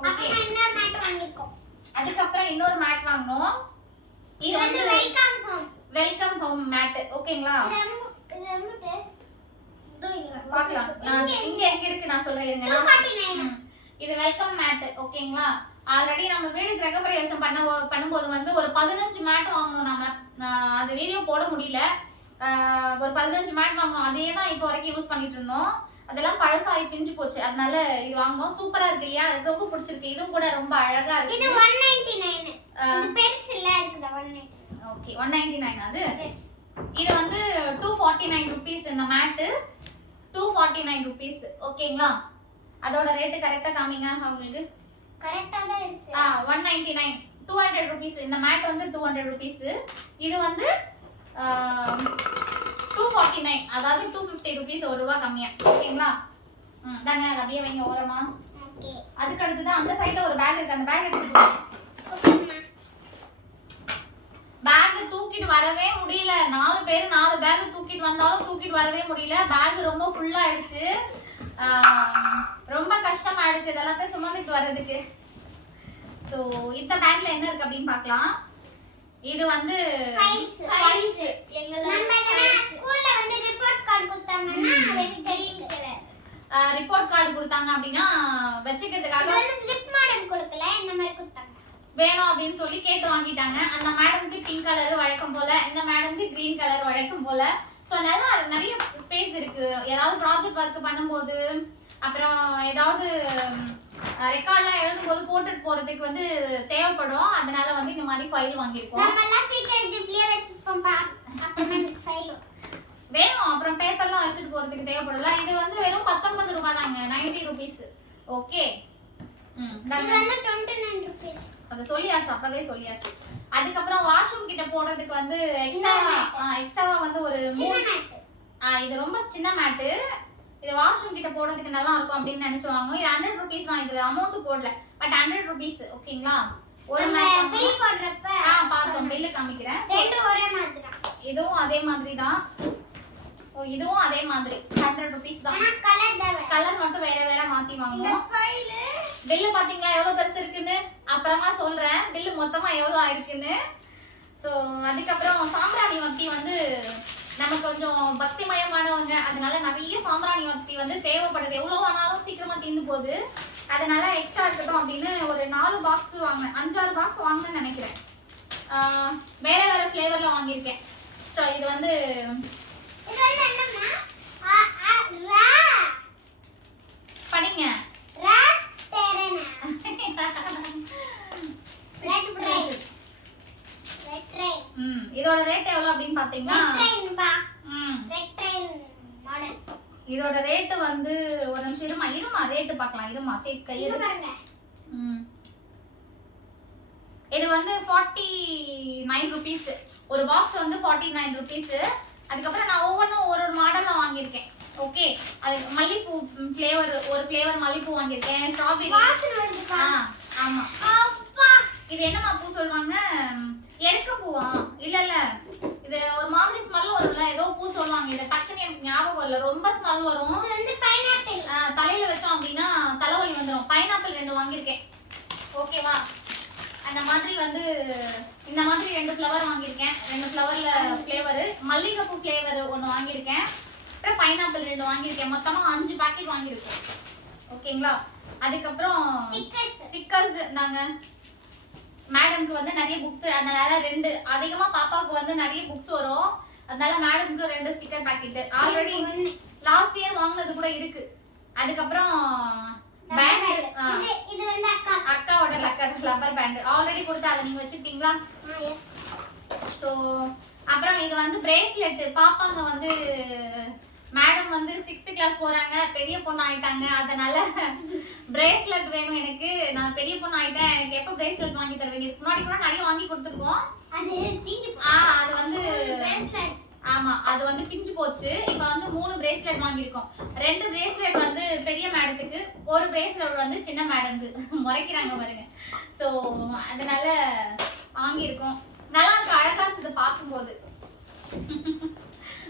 ஓகே இன்னொரு மேட் வாங்கிருக்கோம். அதுக்கப்புறம் இன்னொரு மேட் வாங்கணும். இது வந்து வெல்கம் ஹோம் மேட். ஓகேங்களா இது வந்து பார்க்கலாம். இங்க இருக்கு நான் சொல்றேன் இருங்க. 249. இது வெல்கம் மேட். ஓகேங்களா ஆல்ரெடி நம்ம வீடு கிரகப்பிரவேசம் பண்ணும்போது வந்து ஒரு 15 மேட் வாங்கணும். நம்ம அந்த வீடியோ போட முடியல. ஒரு 15 மேட் வாங்கணும். அதே தான் இப்போ வரைக்கும் யூஸ் பண்ணிட்டு இருந்தோம். அதெல்லாம் பழசாகி பிஞ்சு போச்சு. அதனால இது வாங்கணும். சூப்பரா இருக்கு இல்லையா? எனக்கு ரொம்ப பிடிச்சிருக்கு. இதுவும் கூட ரொம்ப அழகா இருக்கு. இது 199. இது பெருசு இல்ல இருக்குதா 199. ஓகே 199 அது. எஸ். இது வந்து 249 rupees இந்த மேட். 249 rupees. ஓகேங்களா அதோட ரேட் கரெக்ட்டா காமிங்க உங்களுக்கு. கரெக்ட்டா தான் இருக்கு. 199 200 rupees. இந்த மேட் வந்து 200 rupees. இது வந்து 249 அதாவது 250 rupees ஒரு ரூபாய் கம்மியா. ஓகேங்களா தாங்க அது அப்படியே வைங்க ஓரமா. ஓகே அதுக்கு அடுத்து தான் அந்த சைடுல ஒரு பேக் இருக்கு. அந்த பேக் எடுத்துட்டு வாங்க. ஓகேம்மா. பேக் தூக்கிட்டு வரவே முடியல. 4 பேர் 4 பேக் தூக்கிட்டு வந்தாலும் தூக்கிட்டு வரவே முடியல. பேக் ரொம்ப ஃபுல்லா ஆயிடுச்சு. ரொம்ப கஷ்டம் ஆயிடுச்சு இதெல்லாம் சுமந்துட்டு வர்றதுக்கு. சோ இந்த பேக்ல என்ன இருக்கு அப்படின்னு பார்க்கலாம். இது வந்து ஃபைல்ஸ். நம்ம ஸ்கூல்ல வந்து ரிப்போர்ட் கார்டு கொடுத்தாங்கன்னா ரிப்போர்ட் கார்டு கொடுத்தாங்க அப்படின்னா வச்சுக்கிறதுக்காக இது வந்து ஜிப் மாடல் கொடுக்கல இந்த மாதிரி கொடுத்தாங்க. வேணும் அப்படின்னு சொல்லி கேட்டு வாங்கிட்டாங்க. அந்த மேடம்க்கு பிங்க் கலர் வழக்கம் போல, இந்த மேடம்க்கு கிரீன் கலர் வழக்கம் போல. ஸோ நல்லா நிறைய ஸ்பேஸ் இருக்கு. ஏதாவது ப்ராஜெக்ட் ஒர்க் பண்ணும்போது அப்புறம் ஏதாவது ரெக்கார்ட்லாம் எழுதும்போது போட்டுட்டு போறதுக்கு வந்து தேவைப்படும். அதனால வந்து இந்த மாதிரி ஃபைல் வாங்கியிருக்கோம். நம்ம எல்லாம் சீக்கிரம் ஜிப்லயே வச்சுப்போம்பா. அப்புறமா ஃபைல் வேணும். அப்புறம் பேப்பர்லாம் வச்சுட்டு போறதுக்கு தேவைப்படல. இது வந்து வெறும் 19 ரூபாய் தாங்க. 90 rupees. ஓகே இது வந்து 29 rupees. அது சொல்லியாச்சு. அப்பவே சொல்லியாச்சு. அதுக்கப்புறம் வாஷ்ரூம் கிட்ட போடுறதுக்கு வந்து எக்ஸ்ட்ராவா வந்து ஒரு இது ரொம்ப சின்ன மேட்டு. இது வாஷ்ரூம் கிட்ட போடுறதுக்கு நல்லா இருக்கும் அப்படின்னு நினைச்சு வாங்குவோம். இது 100 rupees தான். இது அமௌண்ட் போடல பட் 100 rupees. ஓகேங்களா ஒரு மேட் பில் போடுறப்ப பார்த்தோம். பில்ல காமிக்கிறேன். ரெண்டு ஒரே மாதிரி தான். இதுவும் அதே மாதிரி தான். இதுவும் அதே மாதிரி 100 rupees தான். ஆனா கலர் தான் கலர் மட்டும் வேற வேற மாத்தி இந்த வாங்குவோம். ஃபைல் பில்லு பாத்தீங்களா எவ்வளவு பெருசு இருக்குன்னு? அப்புறமா சொல்றேன் பில்லு மொத்தமா எவ்வளவு ஆயிருக்குன்னு. சோ அதுக்கப்புறம் சாம்பிராணி வத்தி வந்து நம்ம கொஞ்சம் பக்திமயமானவங்க. அதனால நிறைய சாம்பிராணி வத்தி வந்து தேவைப்படுது. எவ்வளவு ஆனாலும் சீக்கிரமா தீர்ந்து போகுது. அதனால எக்ஸ்ட்ரா இருக்கட்டும் அப்படின்னு ஒரு 4 பாக்ஸ் வாங்கினேன். 5-6 பாக்ஸ் வாங்கினேன்னு நினைக்கிறேன். வேற வேற ஃபிளேவர்ல வாங்கியிருக்கேன். இது வந்து என்னன்னா படிங்க இதோட ரேட் எவ்வளவு அப்படின்னு பாத்தீங்கன்னா இதோட ரேட் வந்து ஒரு நிமிஷம் இருமா ரேட் பார்க்கலாம். இருமா சரி கையில இது வந்து 49 rupees. ஒரு பாக்ஸ் வந்து 49 rupees. அதுக்கப்புறம் நான் ஒவ்வொன்றும் ஒரு மாடல்ல வாங்கியிருக்கேன். ஓகே அது மல்லிப்பூ ஃப்ளேவர் ஒரு ஃப்ளேவர் மல்லிப்பூ வாங்கியிருக்கேன் ஸ்ட்ராபெரி ஆமா இது என்னமா பூ சொல்லுவாங்க எருக்க பூவா இல்ல இது ஒரு மாதிரி ஸ்மெல் வரும்ல ஏதோ பூ சொல்லுவாங்க இத டக்குன்னு எனக்கு ஞாபகம் வரல ரொம்ப ஸ்மெல் வரும் இது வந்து பைனாப்பிள் தலையில வச்சோம் அப்படின்னா தலைவலி வந்துரும் பைனாப்பிள் 2 வாங்கியிருக்கேன் ஓகேவா அந்த மாதிரி வந்து இந்த மாதிரி 2 ஃப்ளவர் வாங்கியிருக்கேன் 2 ஃப்ளவர்ல ஃப்ளேவர் மல்லிகைப்பூ ஃப்ளேவர் ஒன்று வாங்கியிருக்கேன் அப்புறம் பைனாப்பிள் 2 வாங்கியிருக்கேன் மொத்தமா 5 பாக்கெட் வாங்கியிருக்கோம் ஓகேங்களா அதுக்கப்புறம் ஸ்டிக்கர்ஸ் நாங்க மேடம்க்கு வந்து நிறைய புக்ஸ் அதனால 2 அதிகமா பாப்பாவுக்கு வந்து நிறைய புக்ஸ் வரும் அதனால மேடம்க்கு 2 sticker packet already last year வாங்குனது கூட இருக்கு அதுக்கப்புறம் பேண்ட் இது வந்து அக்காவோட ரப்பர் பேண்ட் ஆல்ரெடி கொடுத்தா அதை நீங்க வச்சிருக்கீங்களா எஸ் சோ அப்புறம் இது வந்து பிரேஸ்லெட் பாப்பாங்க வந்து மேடம் வந்து 6th கிளாஸ் போறாங்க பெரிய பொண்ணு ஆயிட்டாங்க அதனால பிரேஸ்லெட் வேணும் எனக்கு நான் பெரிய பொண்ணு ஆயிட்டேன் எனக்கு எப்ப பிரேஸ்லெட் வாங்கி தருவீங்க இதுக்கு முன்னாடி கூட நிறைய வாங்கி கொடுத்துருக்கோம் அது தீஞ்சு அது வந்து பிரேஸ்லெட் ஆமா அது வந்து பிஞ்சு போச்சு இப்போ வந்து 3 பிரேஸ்லெட் வாங்கியிருக்கோம் 2 பிரேஸ்லெட் வந்து பெரிய மேடத்துக்கு ஒரு பிரேஸ்லெட் வந்து சின்ன மேடம்க்கு முறைக்கிறாங்க பாருங்க சோ அதனால வாங்கியிருக்கோம் நல்லா இருக்கு அழகா இருக்குது பார்க்கும்போது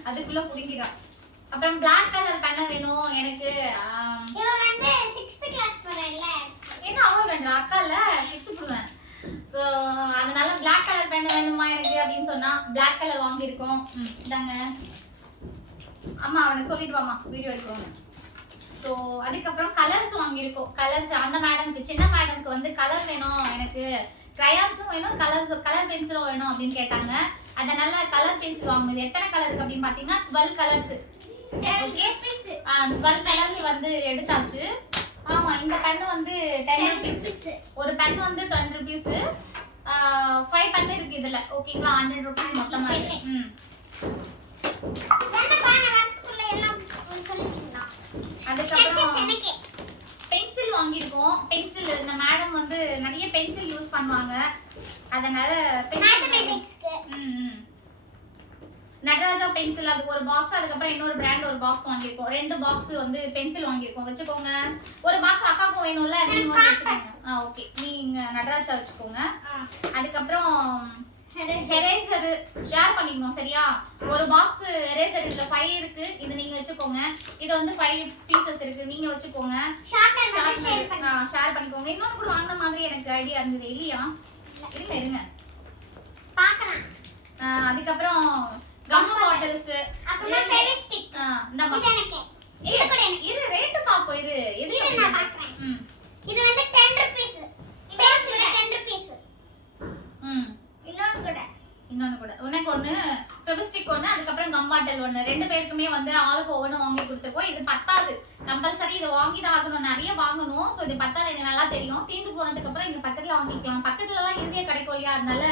அதுக்குள்ள புடிக்கிறான் அப்புறம் Black கலர் பேனா வேணும் எனக்கு இவ வந்து 6th கிளாஸ் போறல்ல என்ன அவ்வளவு வேண்டாம் அக்கால கிச்சு போடுவேன் சோ அதனால Black கலர் பேனா வேணுமா எனக்கு அப்படினு சொன்னா Black கலர் வாங்கி இருக்கோம் இதாங்க அம்மா அவனுக்கு சொல்லிட்டு வாமா வீடியோ எடுக்கறோம் சோ அதுக்கு அப்புறம் கலர்ஸ் வாங்கி இருக்கோம் கலர்ஸ் அந்த மேடம்க்கு சின்ன மேடம்க்கு வந்து கலர் வேணும் எனக்கு கிரையான்ஸும் வேணும் கலர் பென்சிலும் வேணும் அப்படின்னு கேட்டாங்க அதனால கலர் பென்சில் வாங்குது எத்தனை கலர் இருக்கு அப்படின்னு பாத்தீங்கன்னா 12 கலர்ஸ் ஓகே 12 கலர்ஸ் வந்து எடுத்தாச்சு ஆமா இந்த பென் வந்து 10 ரூபீஸ் ஒரு பென் வந்து 10 ரூபீஸ் 5 பென் இருக்கு இதுல ஓகேங்களா 100 ரூபீஸ் மொத்தமா இருக்கு என்ன பான வரதுக்குள்ள எல்லாம் சொல்லிட்டீங்களா அதுக்கப்புறம் பென்சில் வாங்கியிருக்கோம் பென்சில் இந்த மேடம் வந்து நிறைய பென்சில் யூஸ் பண்ணுவாங்க அதனால மேத்தமேட்டிக்ஸ்க்கு நடராஜா பென்சில் அதுக்கு ஒரு பாக்ஸ் அதுக்கப்புறம் இன்னொரு பிராண்ட் ஒரு பாக்ஸ் வாங்கியிருக்கோம் 2 பாக்ஸ் வந்து பென்சில் வாங்கியிருக்கோம் வச்சுக்கோங்க ஒரு பாக்ஸ் அக்காக்கும் வேணும்ல நீங்க வந்து வச்சுக்கோங்க ஓகே நீங்க நடராஜா வச்சுக்கோங்க அதுக்கப்புறம் எரேசர் ஷேர் பண்ணிக்கணும் சரியா ஒரு பாக்ஸ் எரேசர் இதுல 5 இருக்கு இது நீங்க வச்சுக்கோங்க இது வந்து 5 பீசஸ் இருக்கு நீங்க வச்சுக்கோங்க ஷேர் பண்ணிக்கோங்க இன்னொன்னு கூட வாங்குற மாதிரி எனக்கு ஐடியா இருந்தது இல்லையா இருங்க பார்க்கலாம் அதுக்கப்புறம் கம் பாட்டில்ஸ் அப்புறமா ஃபெவிஸ்டிக் இந்த இது எனக்கு இது கூட எனக்கு இது ரேட் பாப்போம் இது நான் பார்க்கறேன் இது வந்து 10 ரூபீஸ் இது 10 ரூபீஸ் இன்னொன்னு கூட உனக்கு ஒன்னு ஃபெவிஸ்டிக் ஒன்னு அதுக்கப்புறம் கம் பாட்டில் ஒன்னு 2 பேருக்குமே வந்து ஆளுக்கு ஒவ்வொன்னு வாங்கி கொடுத்துருக்கோம் இது பத்தாது கம்பல்சரி இதை வாங்கிட்டு ஆகணும் நிறைய வாங்கணும் ஸோ இது பத்தாது எனக்கு நல்லா தெரியும் தீந்து போனதுக்கு அப்புறம் இங்க பக்கத்துல வாங்கிக்கலாம் பக்கத்துல எல்லாம் ஈஸியா கிடைக்கும் இல்லையா அதனால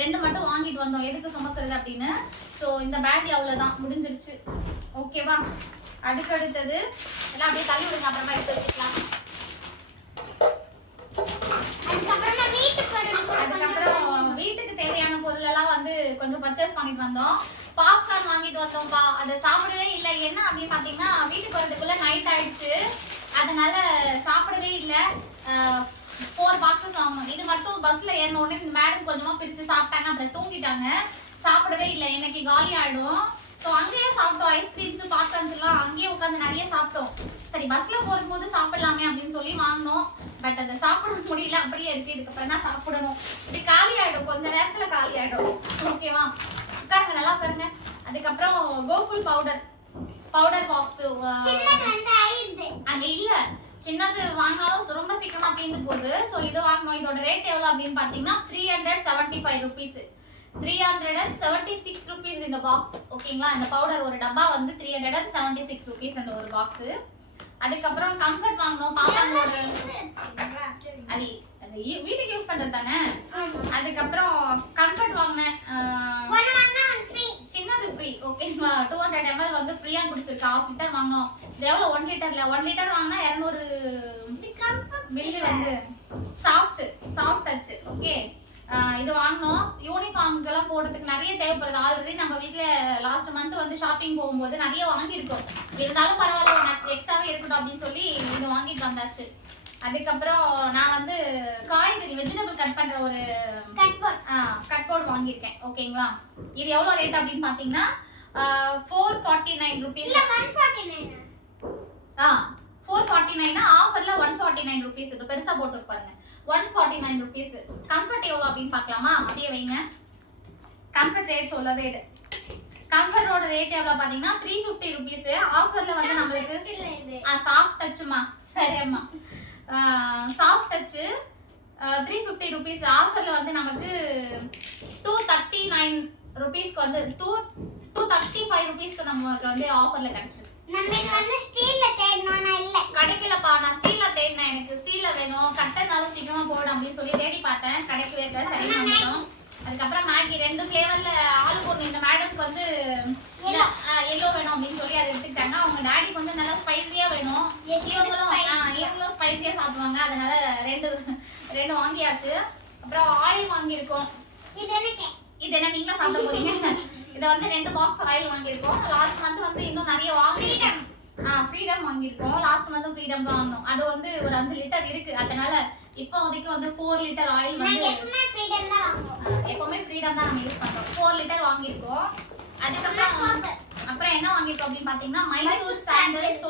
2 மட்டும் வாங்கிட்டு வந்தோம் எதுக்கு சுமக்கிறது அப்படின்னு ஸோ இந்த பேக் அவ்வளவுதான் முடிஞ்சிருச்சு ஓகேவா அதுக்கு அடுத்தது எல்லாம் அப்படியே தள்ளி விடுங்க அப்புறமா எடுத்து வச்சுக்கலாம் அதுக்கப்புறம் வீட்டுக்கு தேவையான பொருள் எல்லாம் வந்து கொஞ்சம் பர்ச்சேஸ் பண்ணிட்டு வந்தோம் பாப்கார்ன் வாங்கிட்டு வந்தோம்ப்பா அதை சாப்பிடவே இல்லை என்ன அப்படின்னு பாத்தீங்கன்னா வீட்டுக்கு வரதுக்குள்ள நைட் ஆயிடுச்சு அதனால சாப்பிடவே இல்லை 4 பாக்ஸஸ் வாங்கணும் இது மட்டும் பஸ்ல ஏறின உடனே இந்த மேடம் கொஞ்சமா பிரிச்சு சாப்பிட்டாங்க அப்புறம் தூங்கிட்டாங்க சாப்பிடவே இல்லை இன்னைக்கு காலி ஆயிடும் ஸோ அங்கேயே சாப்பிட்டோம் ஐஸ்கிரீம்ஸ் பாப்கார்ன்ஸ் எல்லாம் அங்கேயே உட்காந்து நிறைய சாப்பிட்டோம் சரி பஸ்ல போகும் போது சாப்பிடலாமே அப்படின்னு சொல்லி வாங்கினோம் பட் அதை சாப்பிட முடியல அப்படியே இருக்கு இதுக்கப்புறம் தான் சாப்பிடணும் இப்படி காலி ஆயிடும் கொஞ்ச நேரத்துல காலி ஆயிடும் ஓகேவா உட்காருங்க நல்லா உட்காருங்க அதுக்கப்புறம் கோகுல் பவுடர் பாக்ஸ் அங்க இல்ல சின்னது வாங்கினாலும் ரொம்ப சீக்கிரமா தீர்ந்து போகுது ஸோ இது வாங்கணும் இதோட ரேட் எவ்வளவு அப்படின்னு பாத்தீங்கன்னா 375 ருபீஸ் 376 rupees இந்த பாக்ஸ் ஓகேங்களா இந்த பவுடர் ஒரு டப்பா வந்து 376 rupees இந்த ஒரு பாக்ஸ் அதுக்கப்புறம் கம்ஃபர்ட் வாங்கணும் பாப்பாங்களோட அது வீட்டுக்கு யூஸ் பண்றது தானே அதுக்கப்புறம் கம்ஃபர்ட் வாங்கினேன் சின்னது ஃப்ரீ ஓகேங்களா 200 ml வந்து ஃப்ரீயா குடிச்சிருக்கா 1/2 லிட்டர் வாங்கணும் இது எவ்வளவு 1 லிட்டர்ல 1 லிட்டர் வாங்கினா 200 பில்லு வந்து சாஃப்ட் டச் ஓகே இது வாங்கணும். யூனிஃபார்ம்க்கெல்லாம் போடுறதுக்கு நிறைய தேவைப்படுது. ஆல்ரெடி நம்ம வீட்டில் லாஸ்ட் மந்த் வந்து ஷாப்பிங் போகும்போது நிறைய வாங்கியிருக்கோம். இருந்தாலும் பரவாயில்ல எக்ஸ்ட்ராவே இருக்கட்டும் அப்படின்னு சொல்லி இது வாங்கிட்டு வந்தாச்சு. அதுக்கப்புறம் நான் வந்து காய்கறி வெஜிடபிள் கட் பண்ணுற ஒரு கட் போர்டு வாங்கியிருக்கேன். ஓகேங்களா, இது எவ்வளோ ரேட் அப்படின்னு பார்த்தீங்கன்னா 449 rupees. 449 ஆஃபர்ல 149 rupees. இது பெருசா போட்டு பாருங்க 149 rupees. கம்ஃபர்ட் எவ்வளோ அப்படின்னு பார்க்கலாமா? அப்படியே வைங்க. கம்ஃபர்ட் ரேட் சொல்லவே இல்லை. கம்ஃபர்ட்டோட ரேட் எவ்வளோ பார்த்தீங்கன்னா 350 rupees. ஆஃபர்ல வந்து நம்மளுக்கு சாஃப்ட் டச்சுமா சரி அம்மா சாஃப்ட் டச்சு 350 rupees. ஆஃபர்ல வந்து நமக்கு 239 rupeesக்கு வந்து 235 rupeesக்கு நமக்கு வந்து ஆஃபர்ல கிடைச்சது. நம்ம இது வந்து ஸ்டீல்ல தேடணும்னா இல்ல கிடைக்கலப்பா. நான் ஸ்டீல்ல தேடினேன், எனக்கு ஸ்டீல்ல வேணும், கட்டனாலும் சீக்கிரமா போடு அப்படின்னு சொல்லி தேடி பார்த்தேன், கிடைக்கவே இல்லை. சரி வாங்கிட்டோம். அதுக்கப்புறம் மேகி 2 ஃப்ளேவர்ல ஆளுக்கு ஒன்று. இந்த மேடம்க்கு வந்து எல்லோ வேணும் அப்படின்னு சொல்லி அதை எடுத்துக்கிட்டாங்க. அவங்க டாடிக்கு வந்து நல்லா ஸ்பைசியா வேணும், இவங்களும் ஸ்பைசியா சாப்பிடுவாங்க, அதனால ரெண்டு வாங்கியாச்சு. அப்புறம் ஆயில் வாங்கியிருக்கோம். இது என்ன நீங்களும் சாப்பிட போறீங்க? இதை வந்து 2 பாக்ஸ் ஆயில் வாங்கியிருக்கோம். லாஸ்ட் மந்த் வந்து இன்னும் நிறைய வாங்கியிருக்கோம். ஃப்ரீடம் வாங்கியிருக்கோம். லாஸ்ட் மந்த் ஃப்ரீடம் தான் வாங்கணும். அது வந்து ஒரு 5 லிட்டர் இருக்கு. அதனால இப்போதைக்கு வந்து 4 லிட்டர் ஆயில் வந்து எப்பவுமே ஃப்ரீடம் தான் நம்ம யூஸ் பண்றோம். 4 லிட்டர் வாங்கியிருக்கோம். அப்புறம் என்ன வாங்கியிருக்கோம் அப்படின்னு பாத்தீங்கன்னா மைசூர் சாண்டல்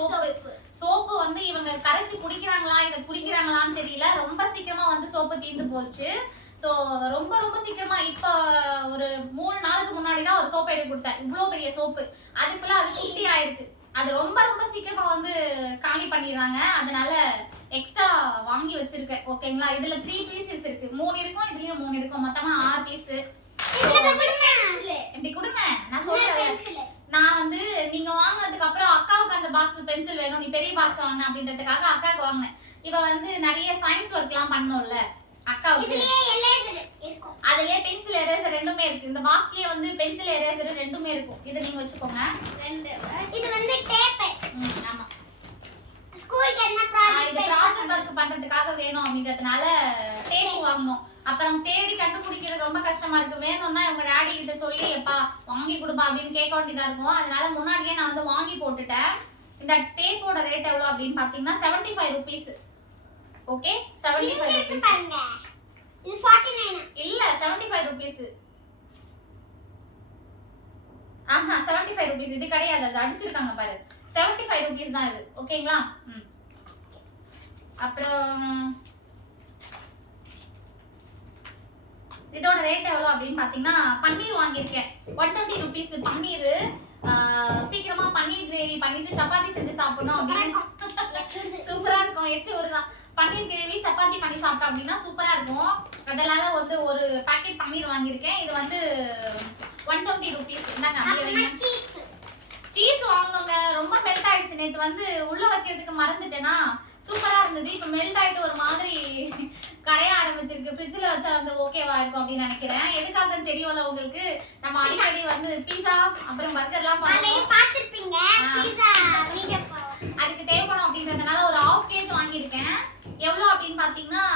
சோப்பு வந்து இவங்க கரைச்சு குடிக்கிறாங்களா இதை குடிக்கிறாங்களான்னு தெரியல. ரொம்ப சீக்கிரமா வந்து சோப்பு தீர்ந்து போச்சு. ஸோ ரொம்ப சீக்கிரமா இப்போ ஒரு 3 நாளுக்கு முன்னாடி தான் ஒரு சோப்பு எடுத்து கொடுத்தேன். இவ்வளோ பெரிய சோப்பு, அதுக்குள்ள அது குட்டி ஆயிருக்கு. அது ரொம்ப சீக்கிரமா வந்து காலி பண்ணிடுறாங்க. அதனால எக்ஸ்ட்ரா வாங்கி வச்சிருக்கேன். ஓகேங்களா, இதுல 3 பீசஸ் இருக்கு. 3 இருக்கும், இதுலயும் 3 இருக்கும். மொத்தமா 6 பீஸ். இப்படி கொடுங்க, நான் சொல்றேன். நான் வந்து நீங்க வாங்கினதுக்கு அப்புறம் அக்காவுக்கு அந்த பாக்ஸ் பென்சில் வேணும், நீ பெரிய பாக்ஸ் வாங்க அப்படின்றதுக்காக அக்காவுக்கு வாங்கினேன். இவ வந்து நிறைய சயின்ஸ் ஒர்க்லாம் பண்ணணும்ல அக்காவுக்கு, அதுலயே பென்சில் எரேசர் ரெண்டுமே இருக்கு. இந்த பாக்ஸ்லயே வந்து பென்சில் எரேசர் ரெண்டுமே இருக்கும். இத நீங்க வச்சுக்கோங்க. இது வந்து டேப். ஆமா, ஸ்கூலுக்கு என்ன ப்ராஜெக்ட் ஒர்க் பண்றதுக்காக வேணும் அப்படின்றதுனால டேப் வாங்கணும். அப்புறம் தேடி கண்டுபிடிக்கிறது ரொம்ப கஷ்டமா இருக்கு. வேணும்னா இவங்க டாடி கிட்ட சொல்லி எப்பா வாங்கி கொடுப்பா அப்படின்னு கேட்க வேண்டியதா இருக்கும். அதனால முன்னாடியே நான் வந்து வாங்கி போட்டுட்டேன். இந்த டேப்போட ரேட் எவ்வளவு அப்படின்னு பாத்தீங்கன்னா 75 rupees. Okay, 75 rupees. இது 49 இல்ல 75 rupees. ஆஹா 75 rupees இது கிடையாது, அது அடிச்சிருக்காங்க பாரு. 75 rupees தான் இது. ஓகேங்களா? அப்புறம் இதோட ரேட் எவ்வளவு அப்படின்னு பாத்தீங்கன்னா பன்னீர் வாங்கியிருக்கேன் 120 rupees. பன்னீர் சீக்கிரமா பன்னீர் கிரேவி பண்ணிட்டு சப்பாத்தி செஞ்சு சாப்பிடணும் அப்படின்னு சூப்பரா இருக்கும். எச்சு ஊறுதான். பன்னீர் கிரேவி சப்பாத்தி பண்ணி சாப்பிட்டோம் அப்படின்னா சூப்பரா இருக்கும். அதனால வந்து ஒரு பாக்கெட் பன்னீர் வாங்கியிருக்கேன். இது வந்து 120 rupees. சீஸ் வாங்கணுங்க, ரொம்ப மெல்ட் ஆயிடுச்சு. நேற்று வந்து உள்ள வைக்கிறதுக்கு மறந்துட்டேனா, சூப்பரா இருந்தது. இப்ப மெல்ட் ஆயிட்டு ஒரு மாதிரி கரைய ஆரம்பிச்சிருக்கு. ஃப்ரிட்ஜ்ல வச்சா வந்து ஓகேவா இருக்கும் அப்படின்னு நினைக்கிறேன். எதுக்காகன்னு தெரியல உங்களுக்கு. நம்ம அடிக்கடி வந்து பீஸா அப்புறம் பர்கர்லாம் பாத்துருப்பீங்க, பீஸா வீடியோ அதுக்கு தேவைப்படும் அப்படின்றதுனால ஒரு 1/2 kg வாங்கியிருக்கேன். எவ்வளவு அப்படின்னு பாத்தீங்கன்னா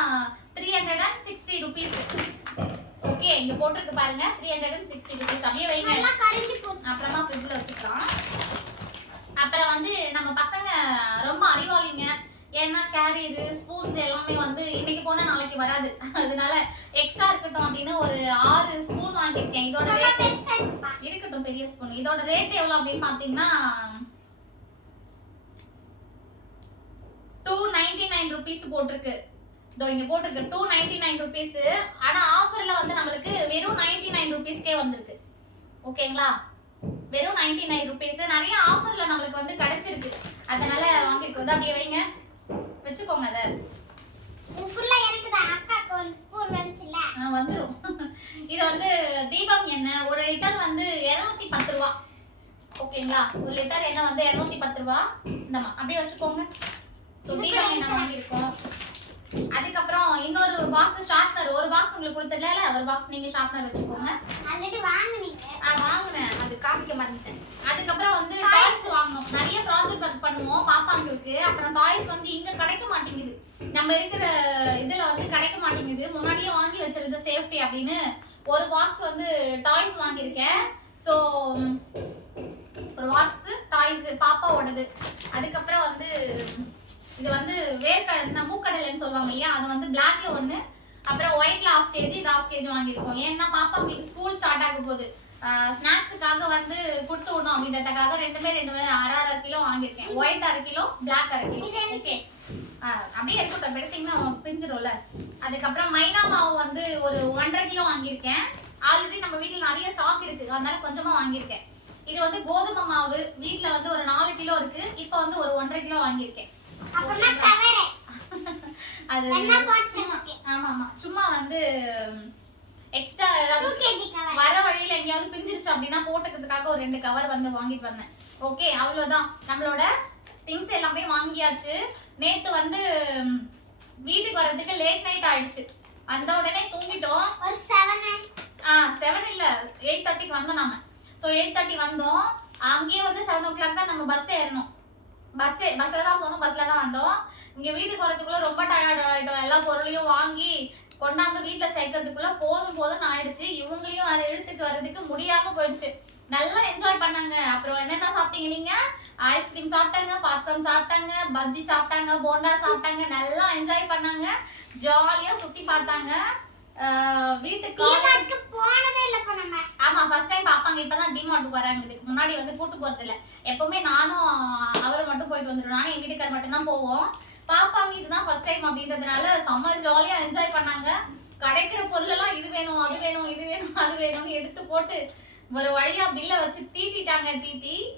360 rupees. ஓகே, இங்க போட்டுருக்கு பாருங்க 360 rupees. அப்படியே வைங்க, அப்புறமா ஃப்ரிட்ஜ்ல வச்சுக்கலாம். அப்புறம் வந்து நம்ம பசங்க ரொம்ப அறிவாளிங்க. ஏன்னா கேரியர் ஸ்பூன்ஸ் எல்லாமே வந்து இன்னைக்கு போனா நாளைக்கு வராது. அதனால எக்ஸ்ட்ரா இருக்கட்டும் அப்படின்னு ஒரு 6 ஸ்பூன் வாங்கியிருக்கேன். இதோட ரேட் இருக்கட்டும், பெரிய ஸ்பூன். இதோட ரேட் எவ்வளவு அப்படின்னு பாத்தீங்கன்னா 299 rupees போட்டிருக்கு. இதோ இங்க போட்டிருக்கு 299 rupees. ஆனா ஆஃபர்ல வந்து நம்மளுக்கு வெறும் 99 rupeesக்கே வந்திருக்கு. ஓகேங்களா, வெறும் 99 rupees. நிறைய ஆஃபர்ல நம்மளுக்கு வந்து கிடைச்சிருக்கு. அதனால வாங்கிருக்கோம். அப்படியே வைங்க, வச்சுக்கோங்க. அத இது ஃபுல்லா எனக்கு தான். அக்காக்கு ஒரு ஸ்பூன் வந்துச்சுல, வந்துரும். இது வந்து தீபம் எண்ணெய். ஒரு லிட்டர் வந்து 210 ரூபாய். ஓகேங்களா, ஒரு லிட்டர் எண்ணெய் வந்து 210 ரூபாய். இந்தமா அப்படியே வச்சுக்கோங்க. சோ தீபம் எண்ணெய் வாங்கிருக்கோம். அதுக்கப்புறம் இன்னொரு பாக்ஸ் ஷார்ப்னர், ஒரு பாக்ஸ் உங்களுக்கு கொடுத்ததுல ஒரு பாக்ஸ் நீங்க ஷார்ப்னர் வச்சுக்கோங்க. ஆல்ரெடி வாங்குனீங்க. வாங்குனேன், அது காமிக்க மறந்துட்டேன். அதுக்கப்புறம் வந்து டாய்ஸ் வாங்கணும். நிறைய ப்ராஜெக்ட் ஒர்க் பண்ணுவோம் பாப்பாங்களுக்கு. அப்புறம் டாய்ஸ் வந்து இங்க கிடைக்க மாட்டேங்குது, நம்ம இருக்கிற இதுல வந்து கிடைக்க மாட்டேங்குது. முன்னாடியே வாங்கி வச்சிருந்த சேஃப்டி அப்படின்னு ஒரு பாக்ஸ் வந்து டாய்ஸ் வாங்கியிருக்கேன். ஸோ ஒரு பாக்ஸ் டாய்ஸ் பாப்பாவோடது. அதுக்கப்புறம் வந்து இது வந்து வேர்க்கடலை மூக்கடலைன்னு சொல்லுவாங்க இல்லையா, அது வந்து பிளாக்ல ஒன்று, அப்புறம் ஒயிட்ல 1/2 kg, இது 1/2 kg வாங்கியிருக்கோம். ஏன்னா பாப்பாங்களுக்கு ஸ்கூல் ஸ்டார்ட் ஆக போகுது, ஸ்நாக்ஸுக்காக வந்து கொடுத்து விடணும் அப்படின்றதுக்காக ரெண்டுமே 6.5 கிலோ வாங்கியிருக்கேன். White 1/2 kilo, black 1/2 kilo. Okay, அப்படியே இருக்கட்டும், எடுத்தீங்கன்னா பிரிஞ்சிடும்ல. அதுக்கப்புறம் மைதா மாவு வந்து ஒரு 1.5 கிலோ வாங்கியிருக்கேன். ஆல்ரெடி நம்ம வீட்டில் நிறைய ஸ்டாக் இருக்கு, அதனால கொஞ்சமா வாங்கியிருக்கேன். இது வந்து கோதுமை மாவு வீட்ல வந்து ஒரு 4 கிலோ இருக்கு, இப்போ வந்து ஒரு 1.5 கிலோ வாங்கியிருக்கேன். அது ஆமா சும்மா வந்து எக்ஸ்ட்ரா வர வழியில எங்கேயாவது பிஞ்சிருச்சு அப்படின்னா போட்டுக்கிறதுக்காக ஒரு 2 கவர் வந்து வாங்கிட்டு வந்தேன். ஓகே, அவ்வளவுதான். நம்மளோட திங்ஸ் எல்லாமே வாங்கியாச்சு. நேத்து வந்து வீட்டுக்கு வர்றதுக்கு லேட் நைட் ஆயிடுச்சு, அந்த உடனே தூங்கிட்டோம். ஒரு 7 இல்ல 8:30க்கு வந்தோம் நாம. ஸோ 8:30 வந்தோம். அங்கேயே வந்து 7 o'clock தான் நம்ம பஸ் ஏறணும். பஸ்ல தான் போனோம், பஸ்ல தான் வந்தோம். இங்க வீட்டுக்கு வரதுக்குள்ள ரொம்ப டயர்ட் ஆயிட்டோம். எல்லா பொருளையும் வாங்கி கொண்டாந்து வீட்டுல சேர்க்கறதுக்குள்ள போதும் ஆயிடுச்சு. இவங்களையும் வேற இழுத்துட்டு வர்றதுக்கு முடியாம போயிடுச்சு. நல்லா என்ஜாய் பண்ணாங்க. அப்புறம் என்னென்ன சாப்பிட்டீங்க நீங்க? ஐஸ்கிரீம் சாப்பிட்டாங்க, பாப்கார்ன் சாப்பிட்டாங்க, பஜ்ஜி சாப்பிட்டாங்க, போண்டா சாப்பிட்டாங்க, நல்லா என்ஜாய் பண்ணாங்க, ஜாலியா சுத்தி பார்த்தாங்க. வீட்டுக்கு போனதே இல்ல நம்ம. ஆமா, ஃபர்ஸ்ட் டைம் பாப்பாங்க. இப்பதான் டிமார்ட்டுக்கு வராங்க. இதுக்கு முன்னாடி வந்து கூட்டு போறது இல்ல. எப்பவுமே நானும் அவரும் மட்டும் போயிட்டு வந்துடுவோம். நானும் என் வீட்டுக்கார் மட்டும் தான் போவோம். பாப்பாங்க இதுதான் ஃபர்ஸ்ட் டைம் அப்படின்றதுனால செம்ம ஜாலியா என்ஜாய் பண்ணாங்க. கிடைக்கிற பொருள் எல்லாம் இது வேணும், அது வேணும், இது வேணும், அது வேணும்னு எடுத்து போட்டு ஒரு வழியா பில்ல வச்சு தீட்டிட்டாங்க.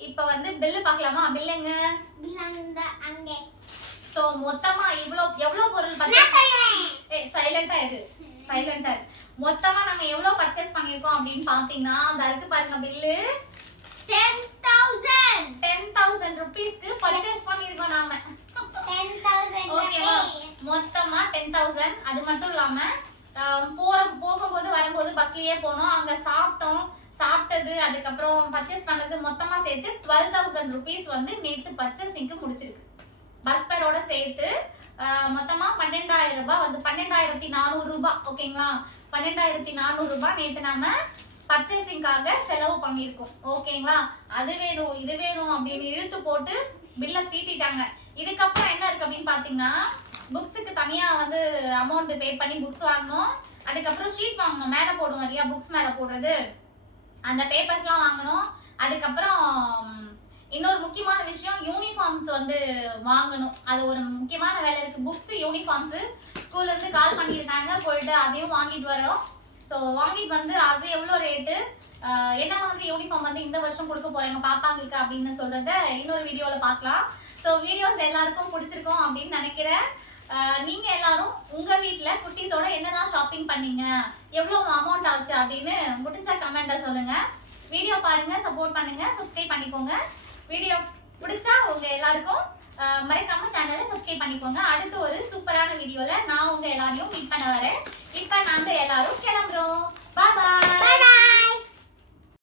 இப்ப வந்து பில்லு பார்க்கலாமா? பில்லுங்க அங்கே. சோ மொத்தமா எவ்வளவு பொருள் சைலண்டா இரு. மொத்தமா நம்ம எவ்வளவு பர்ச்சேஸ் பண்ணிருக்கோம் அப்படின்னு பாத்தீங்கன்னா, அந்த இருக்கு பாருங்க பில்லு. 10,000 rupeesக்கு பர்ச்சேஸ் பண்ணிருக்கோம் நாம. 10,000. ஓகேவா? மொத்தமா 10,000. அது மட்டும் இல்லாம போகும்போது வரும்போது பஸ்லயே போனோம், அங்க சாப்பிட்டது அதுக்கப்புறம் பர்ச்சேஸ் பண்ணது மொத்தமா சேர்த்து 12,000 rupees வந்து நேத்து பர்ச்சேசிங்க்கு முடிச்சிருக்கு. பஸ் பேரோட சேர்த்து மொத்தமா 12,000 ரூபாய் வந்து 12,400 ரூபாய். ஓகேங்களா? 12,400 ரூபாய் நேத்து நாம பர்ச்சேசிங்காக செலவு பண்ணியிருக்கோம். ஓகேங்களா? அது வேணும் இது வேணும் அப்படின்னு இழுத்து போட்டு பில்ல தீட்டிட்டாங்க. இதுக்கப்புறம் என்ன இருக்கு அப்படின்னு பாத்தீங்கன்னா, புக்ஸுக்கு தனியா வந்து அமௌண்ட் பே பண்ணி புக்ஸ் வாங்கணும். அதுக்கப்புறம் ஷீட் வாங்கணும், மேல போடுவோம் இல்லையா புக்ஸ் மேல போடுறது, அந்த பேப்பர்ஸ்லாம் வாங்கணும். அதுக்கப்புறம் இன்னொரு முக்கியமான விஷயம், யூனிஃபார்ம்ஸ் வந்து வாங்கணும். அது ஒரு முக்கியமான வேலை இருக்கு. புக்ஸ் யூனிஃபார்ம்ஸ் ஸ்கூல்ல இருந்து கால் பண்ணியிருக்காங்க, போயிட்டு அதையும் வாங்கிட்டு வரோம். ஸோ வாங்கிட்டு வந்து அது எவ்வளோ ரேட்டு, என்ன மாதிரி யூனிஃபார்ம் வந்து இந்த வருஷம் கொடுக்க போறீங்க பாப்பாங்களுக்கு அப்படின்னு சொல்றத இன்னொரு வீடியோவில் பார்க்கலாம். ஸோ வீடியோஸ் எல்லாருக்கும் பிடிச்சிருக்கோம் அப்படின்னு நினைக்கிறேன். நீங்க எல்லாரும் உங்க வீட்டுல குட்டீஸோட என்னதான் ஷாப்பிங் பண்ணீங்க, எவ்வளவு அமௌண்ட் ஆச்சு அப்படின்னு முடிஞ்சா கமெண்ட்டை சொல்லுங்க. வீடியோ பாருங்க, சப்போர்ட் பண்ணுங்க, சப்ஸ்கிரைப் பண்ணிக்கோங்க. வீடியோ பிடிச்சா உங்க எல்லாருக்கும் மறக்காம சேனலை சப்ஸ்கிரைப் பண்ணிக்கோங்க. அடுத்து ஒரு சூப்பரான வீடியோல நான் உங்க எல்லாரையும் மீட் பண்ண வரேன். இப்ப நாங்க எல்லாரும்